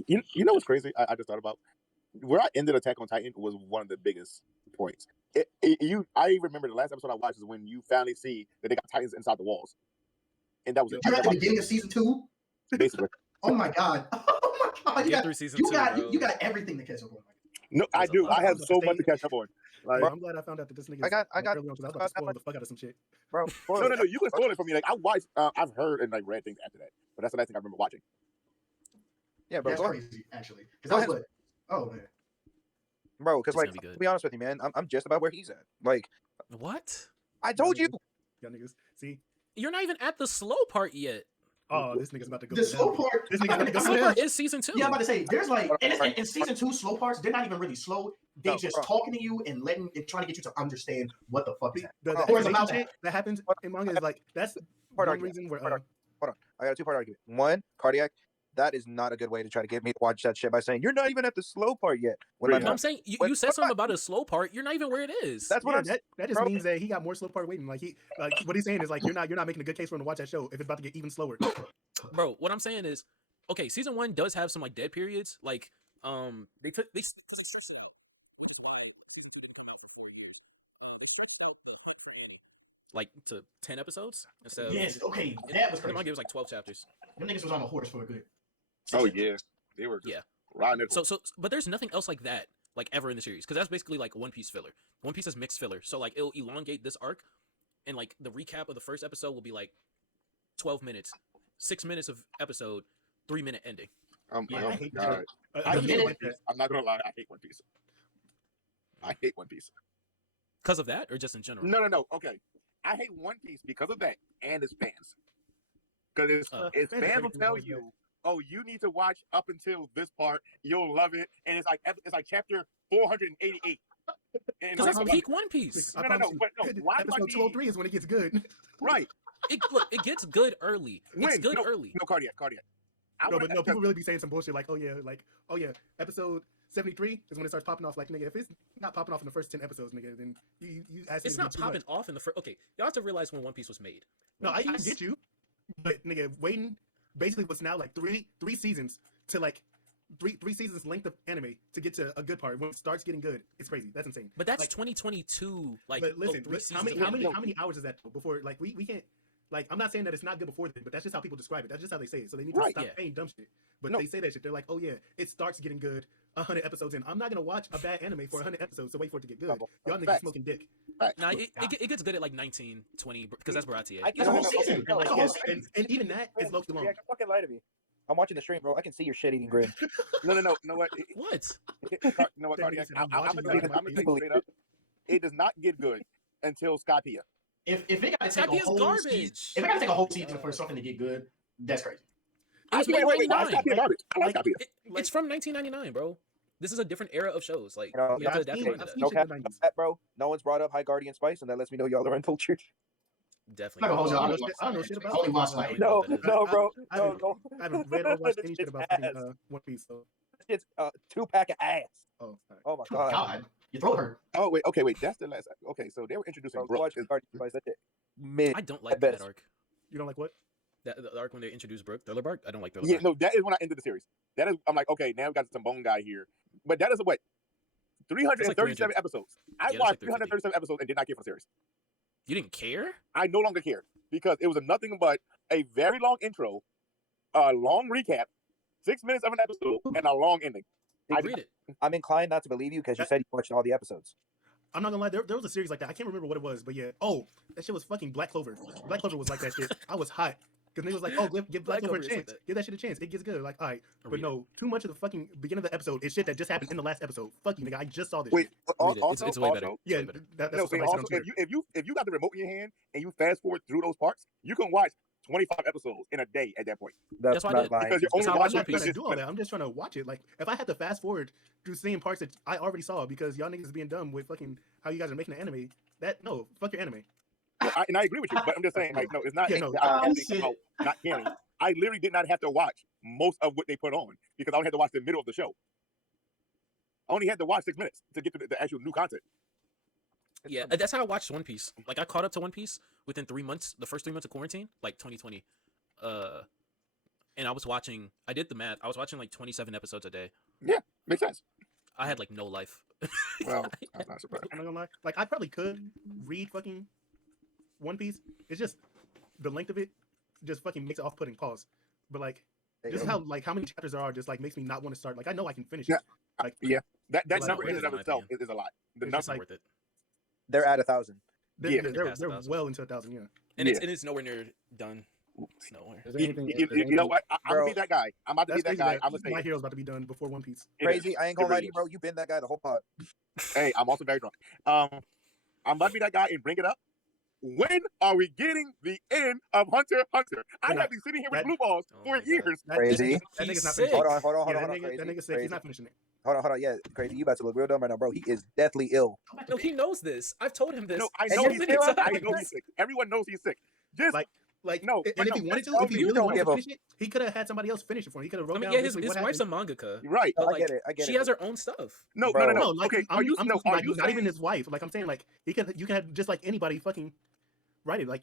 You know what's crazy? I just thought about where I ended Attack on Titan was one of the biggest points. I remember the last episode I watched is when you finally see that they got Titans inside the walls, and that was it. You're at the beginning of season 2. Basically. Oh my god. Oh my god. Get through season 2, bro. You got everything to catch up on. No, I do. I have so much to catch up on. Like, I'm glad I found out that this nigga. I got. early on, 'cause I was about to spoil the fuck out of some shit. Bro, no. You can spoil it for me. Like I watched. I've heard and like read things after that, but that's the last thing I remember watching. Yeah, bro. That's crazy, actually. Because that's what. Oh man. Bro, because It's like, gonna be good. to be honest with you, man, I'm just about where he's at. Like, What? I told you. Y'all niggas See? You're not even at the slow part yet. Oh, this nigga's about to go. The slow down. part. This nigga's about to The go. slow down. part is season 2. Yeah, I'm about to say there's like in season Right. 2 slow parts. They're not even really slow. They No, just hold talking to you and trying to get you to understand what the fuck is See, happening. the Or it's animation about shit that. that happens in manga is like that's Part one argument. reason where Hold on. I got a two-part argument. One, cardiac. That is not a good way to try to get me to watch that shit by saying you're not even at the slow part yet. When Really No, I'm I'm saying you, Wait, you said what something about- about a slow part. You're not even where it is. That's what yeah, I'm saying. that just bro. means that he got more slow part waiting. Like what he's saying is like you're not making a good case for him to watch that show if it's about to get even slower. Bro, what I'm saying is, okay, season 1 does have some like dead periods. Like, they stretched it out, which is why season 2 didn't come out for 4 years. They stretched out the hunt for Annie, like to 10 episodes instead of. Yes, okay, in- that was in the manga, crazy. it was like 12 chapters. Them niggas was on a horse for a good. Oh yeah, they were. Yeah. Riding it. But there's nothing else like that, like ever in the series, because that's basically like One Piece filler. One Piece is mixed filler, so like it'll elongate this arc, and like the recap of the first episode will be like 12 minutes, 6 minutes of episode, 3-minute ending. Yeah, oh I my hate God. that. I The hate minute- One Piece. I'm not gonna lie. I hate One Piece. I hate One Piece. Because of that, or just in general? No. Okay, I hate One Piece because of that and its fans. Because its Uh, fans fans will everything tell always you, "Oh, you need to watch up until this part. You'll love it." And it's like chapter 488. And Because that's like, peak One Piece. I No, promise you, but no, why do I episode need- 203 is when it gets good. right? It gets good early. It's When? good No, early. No, cardiac. I No, wanna- but no, people really be saying some bullshit like, oh yeah, episode 73 is when it starts popping off. Like, nigga, if it's not popping off in the first 10 episodes, nigga, then you asking It's me not too much. popping off in the first. Okay, y'all have to realize when One Piece was made. No, One I Piece- get you, but nigga, waiting basically what's now like three seasons to like three seasons length of anime to get to a good part. When it starts getting good, it's crazy. That's insane. But that's like, 2022. Like, but listen, three how many seasons of how many hours is that before? Like we can't. Like, I'm not saying that it's not good before then, but that's just how people describe it. That's just how they say it. So they need to Right, stop yeah. saying dumb shit. But No. they say that shit. They're like, oh yeah, it starts getting good 100 episodes in. I'm not gonna watch a bad anime for 100 episodes to wait for it to get good. Y'all niggas Facts. smoking dick. Nah, it gets good at like 19, 20, because that's Baratie. I That's a can't- whole season. no, That's a like, whole yes, season. And even that is low too long. Yeah, don't fucking lie to me. I'm watching the stream, bro. I can see your shit-eating grin. No. You know what? What? You know what, That nigga cardiac? said, I'm I'm gonna watching tell you you on my straight up. It does not get good until Skypiea. If it gotta take a Skypiea's whole garbage. season, if it gotta take a whole season for something to get good, that's crazy. It was Wait, made in why is 99. Skypiea garbage? I like Like, Skypiea. It's from 1999, bro. This is a different era of shows. Like, You know, you have to I've adapt seen- to I've that. seen No shit in cap, the 90s. bro. No one's brought up High Guardian Spice, and that lets me know y'all are uncultured. Definitely. I'm not gonna hold I you. don't know shit about I only it. watched like No. Bro. I No, haven't- no. I haven't read or watched This any shit shit's about ass. fucking One Piece. So, It's a 2-pack of ass. oh, all right. Oh my god. God, your throat hurt. Oh wait, that's the last. Okay, so they were introducing Bro, Brooke. watch Guardian Spice. That shit mid. I don't like At that best. arc. You don't like what? The arc when they introduced Brooke, Thriller Bark. I don't like Thriller Yeah, Bark. no, that is when I ended the series. That is, I'm like, okay, now we got some bone guy here, but that is what 337 episodes. I Yeah, that's watched like 350. 337 episodes and did not care for the series. You didn't care? I no longer cared because it was nothing but a very long intro, a long recap, 6 minutes of an episode, and a long ending. I Read it. I'm inclined not to believe you because you said you watched all the episodes. I'm not gonna lie. There was a series like that. I can't remember what it was, but yeah. Oh, that shit was fucking Black Clover. Black Clover was like that shit. I was hot because niggas was like, oh, give Black Black Clover a Clover is like chance. that. Give that shit a chance. It gets good. Like, all right, but Read it. no, too much of the fucking beginning of the episode is shit that just happened in the last episode. Fuck you, nigga. I just saw this. Wait, shit. Read it. also, It's way better. also, It's Yeah, way better. that's no, what see, somebody said also, on Twitter. if you got the remote in your hand and you fast forward through those parts, you can watch 25 episodes in a day at that point. That's why I not did. lying. Because you're That's only how I I'm watching not trying to this- do all that. I'm just trying to watch it. Like, if I had to fast forward through seeing parts that I already saw because y'all niggas being dumb with fucking how you guys are making the anime, no, fuck your anime. And I agree with you, but I'm just saying, like, no, it's not. Yeah, no. I'm not shit. about not caring. I literally did not have to watch most of what they put on because I only had to watch the middle of the show. I only had to watch 6 minutes to get to the actual new content. Yeah, that's how I watched One Piece. Like, I caught up to One Piece within 3 months, the first 3 months of quarantine, like 2020. And I did the math. I was watching like 27 episodes a day. Makes sense. I had like no life. Well, I'm not surprised. I'm not gonna lie. Like, I probably could read fucking One Piece. It's just the length of it just fucking makes it off-putting. Pause. But like, just how many chapters there are just like makes me not want to start. Like, I know I can finish it. Like, Yeah, that It's number not in worth and it, of in my itself is a lot. The It's number, just like- worth it. They're at 1,000. they're, Yeah. they're, Past they're 1,000. well into 1,000. Yeah. And Yeah. it's nowhere near done. It's nowhere. Is there you, anything? you- is there you know anything- what? I'm gonna Bro, be that guy. I'm about to That's be that crazy. guy. That I'm gonna say My it. Hero's about to be done before One Piece. It is. Crazy. I ain't gonna It lie really to you, is. bro. You've been that guy the whole pod. Hey, I'm also very drunk. I'm about to be that guy and bring it up. when are we getting the end of Hunter x Hunter? I Nah, have been sitting here with that- blue balls Oh for my God. years. Crazy. That He's nigga's not sick. finishing. Hold on, Yeah, hold on, that crazy. nigga said Crazy. he's not finishing it. Hold on. Yeah, crazy. You about to look real dumb right now, bro. He is deathly ill. No, he knows this. I've told him this. No, I And know so he's many sick. times. I know he's sick. Everyone knows he's sick. Just Like, no, and but if no, he wanted to, just if he you really don't wanted to give a- finish it, he could have had somebody else finish it for him. He could have wrote I mean, down yeah, basically his what wife's a happened. mangaka. right. But I like, get it. I get she it. has her own stuff. No, Bro. no. No, like Okay, I'm, are you I'm no? just, Are like, you not even saying? his wife. Like I'm saying, like you can have just like anybody fucking write it. Like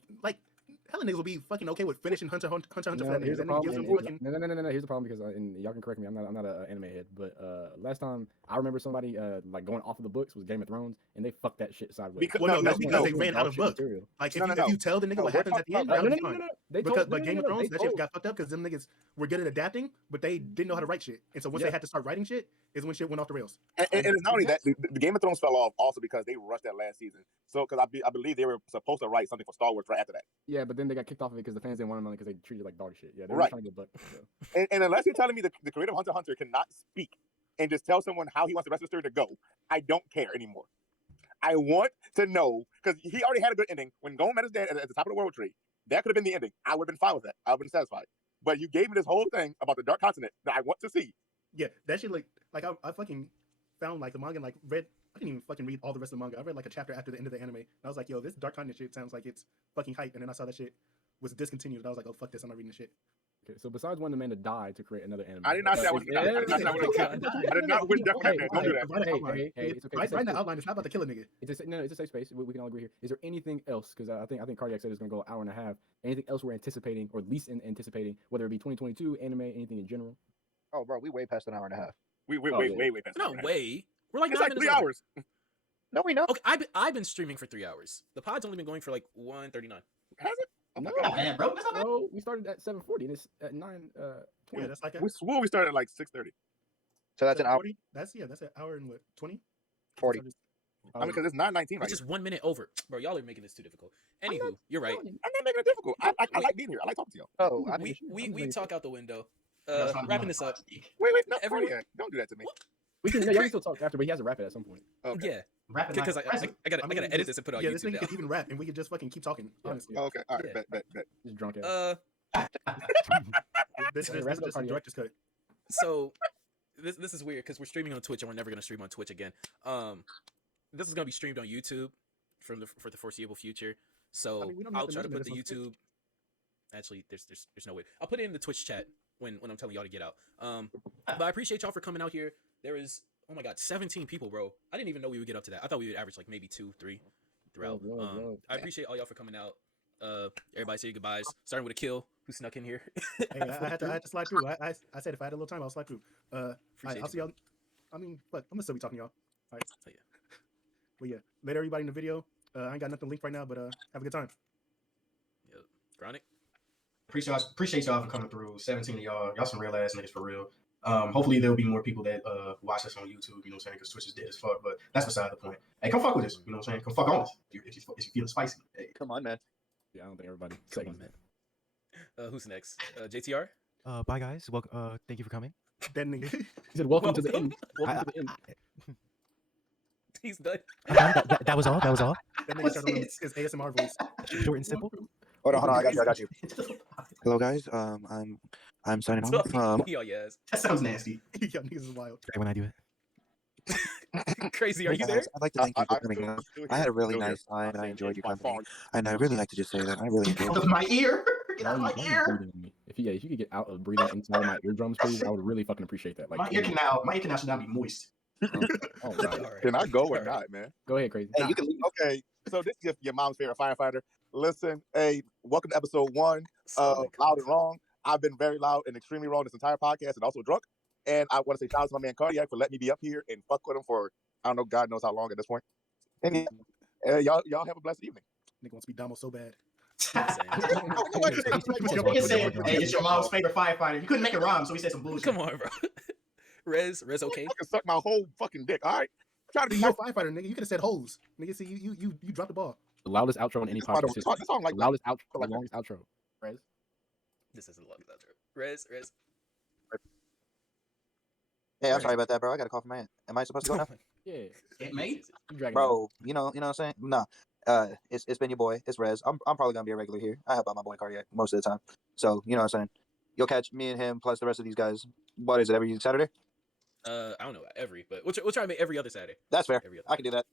hella niggas will be fucking okay with finishing Hunter x Hunter for that nigga. Here's the That nigga problem. gives him and- fucking. No. Here's the problem because and y'all can correct me. I'm not an anime head, but last time I remember somebody like going off of the books was Game of Thrones, and they fucked that shit sideways. Because Well, no, that's no, because no. they ran out of books. Like No, if you tell the nigga No, what we're happens at the end, talking that'll about- be fine. They Because told, Game of Thrones, that shit told. got fucked up because them niggas were good at adapting, but they didn't know how to write shit. And so once Yeah. they had to start writing shit, is when shit went off the rails. And it's not only that, the Game of Thrones fell off also because they rushed that last season. So, because I believe they were supposed to write something for Star Wars right after that. Yeah, but then they got kicked off of it because the fans didn't want them on it because they treated it like dog shit. Yeah, they were Right. trying to get a buck. So. And unless you're telling me the creator of Hunter x Hunter cannot speak and just tell someone how he wants the rest of the story to go, I don't care anymore. I want to know, because he already had a good ending. When Gon met his dad at the top of the world tree, that could have been the ending. I would have been fine with that. I would have been satisfied. But you gave me this whole thing about the Dark Continent that I want to see. Yeah, that shit like I fucking found like the manga and like read. I didn't even fucking read all the rest of the manga. I read like a chapter after the end of the anime. And I was like, yo, this Dark Continent shit sounds like it's fucking hype. And then I saw that shit was discontinued. And I was like, oh fuck this, I'm not reading the shit. Okay, so besides when the man died to create another anime, I did not say I was. I did not say I would have. I did not wish death on that man. Don't do that. Hey, it's okay. Right now, outline. It's not about to kill a nigga. It's a safe space. We can all agree here. Is there anything else? Because I think Cardiac said it's going to go an hour and a half. Anything else we're anticipating, or at least anticipating, whether it be 2022 anime, anything in general? Oh, bro, we way past an hour and a half. We Oh, way yeah. past. No way. We're like It's 9 like minutes 3 over. hours. No, we know. Okay, I've been streaming for 3 hours. The pod's only been going for like 1:39. Has it? Oh my No. God. Not bad, bro. That's not bad. Bro, we started at 7:40 and it's at 9:20. Yeah, that's like a We swore we started at like 6:30. So that's an hour 40. That's an hour and what 20? 40. I mean, because it's 9:19 right Which is here. 1 minute over. Bro, y'all are making this too difficult. Anywho, you're right. I'm not making it difficult. I like being here. I like talking to y'all. Oh, I We talk out the window. That's trying to Wrapping be this up. Wait, no, Everyone- Cardiac, don't do that to me. We can, y'all can still talk after, but he has to wrap it at some point. Okay. Yeah, Rapping because like I a president. gotta edit this and put it on yeah, this YouTube nigga now. could even rap, and we could just fucking keep talking. Honestly, Okay. All right. Yeah. Bet. Just drunk ass. this is wrap it up, just a Cardiac. director's cut. So this is weird because we're streaming on Twitch and we're never gonna stream on Twitch again. This is gonna be streamed on YouTube for the foreseeable future. So I mean, we don't I'll have to try to mention put that the it's on YouTube. Actually, there's no way. I'll put it in the Twitch chat when I'm telling y'all to get out. But I appreciate y'all for coming out here. There is, oh my God, 17 people, bro. I didn't even know we would get up to that. I thought we would average like maybe 2, 3 throughout. Whoa. I appreciate all y'all for coming out. Everybody say your goodbyes. Starting with a kill who snuck in here. Hey, I had to slide through. I said if I had a little time, I'll slide through. All right, I'll see y'all. I mean, but I'm gonna still be talking to y'all. All right. Oh, yeah. But yeah, later everybody in the video. I ain't got nothing linked right now, but have a good time. Yep. Chronic. Appreciate y'all for coming through. 17 of y'all some real ass niggas for real. Hopefully there'll be more people that watch us on YouTube. You know what I'm saying? Because Twitch is dead as fuck. But that's beside the point. Hey, come fuck with us. You know what I'm saying? Come fuck on us if you feel spicy. Hey. Come on, man. Yeah, I don't think everybody. Come on, man. Who's next? JTR. Bye guys. Welcome. Thank you for coming. That nigga. He said, "Welcome to the end." Welcome to the end. He's done. That was all. That was all. That nigga started doing his ASMR voice. Short and simple. Hold on. I got you. Hello, guys. I'm signing off. Yo, yes. That sounds nasty. Yo, niggas is wild. Great when I do it. Crazy. Are Hey, you guys, there? I'd like to thank you for coming out. I had a really nice time and I enjoyed your company. And I really like to just say that I really Get enjoyed out of my ear. Get out of my Why are you ear. breathing on me? If you could get out of breathing inside my eardrums, please, I would really fucking appreciate that. Like, My ear canal should not be moist. oh, God. All right. Can I go or All right. not, man? Go ahead, crazy. Hey, you can leave. Okay. So this is your mom's favorite firefighter. Listen, hey, welcome to episode 1 of Sonic. Loud and Wrong. I've been very loud and extremely wrong this entire podcast and also drunk. And I want to say shout out to my man Cardiac for letting me be up here and fuck with him for, I don't know, God knows how long at this point. And y'all have a blessed evening. Nigga wants to be Damo so bad. He said, hey, it's your mom's favorite firefighter. You couldn't make it rhyme, so he said some bullshit. Come on, bro. Rez, okay? Fucking suck my whole fucking dick, all right? Try to be You're nice. a firefighter, nigga. You could have said hoes. Nigga, see, you dropped the ball. The loudest outro in any This song podcast. don't- this song like The that. loudest outro. The longest outro. Rez. This is a long outro. Rez. Hey, I'm sorry about that, bro. I got a call from my aunt. Am I supposed to go now? Yeah. It made? You dragging Bro, you know what I'm saying? Nah. It's been your boy. It's Rez. I'm probably gonna be a regular here. I help out my boy Cardiac most of the time. So you know what I'm saying. You'll catch me and him plus the rest of these guys. What is it? Every Saturday? I don't know every, but we'll try to make every other Saturday. That's fair. Every other. I can do that.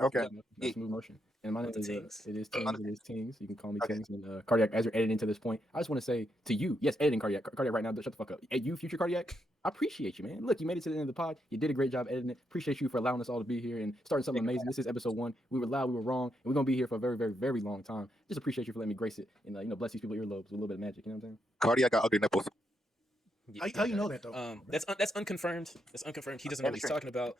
Okay. Yeah. Smooth motion. And my name the is Tings. it is Tings. It is Tings. You can call me Okay. Tings. And Cardiac, as you're editing to this point, I just want to say to you, yes, editing Cardiac right now. Shut the fuck up. Hey, you, future Cardiac, I appreciate you, man. Look, you made it to the end of the pod. You did a great job editing it. Appreciate you for allowing us all to be here and starting something amazing. This is episode 1. We were loud, we were wrong, and we're gonna be here for a very, very, very long time. Just appreciate you for letting me grace it and bless these people's earlobes with a little bit of magic. You know what I'm saying? Cardiac got ugly nipples. Yeah, How you know that though? That's unconfirmed. That's unconfirmed. He doesn't know what he's talking about.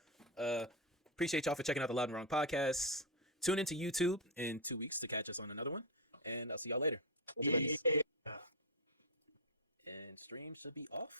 Appreciate y'all for checking out the Loud and Wrong podcast. Tune into YouTube in 2 weeks to catch us on another one, and I'll see y'all later. Yeah. And stream should be off.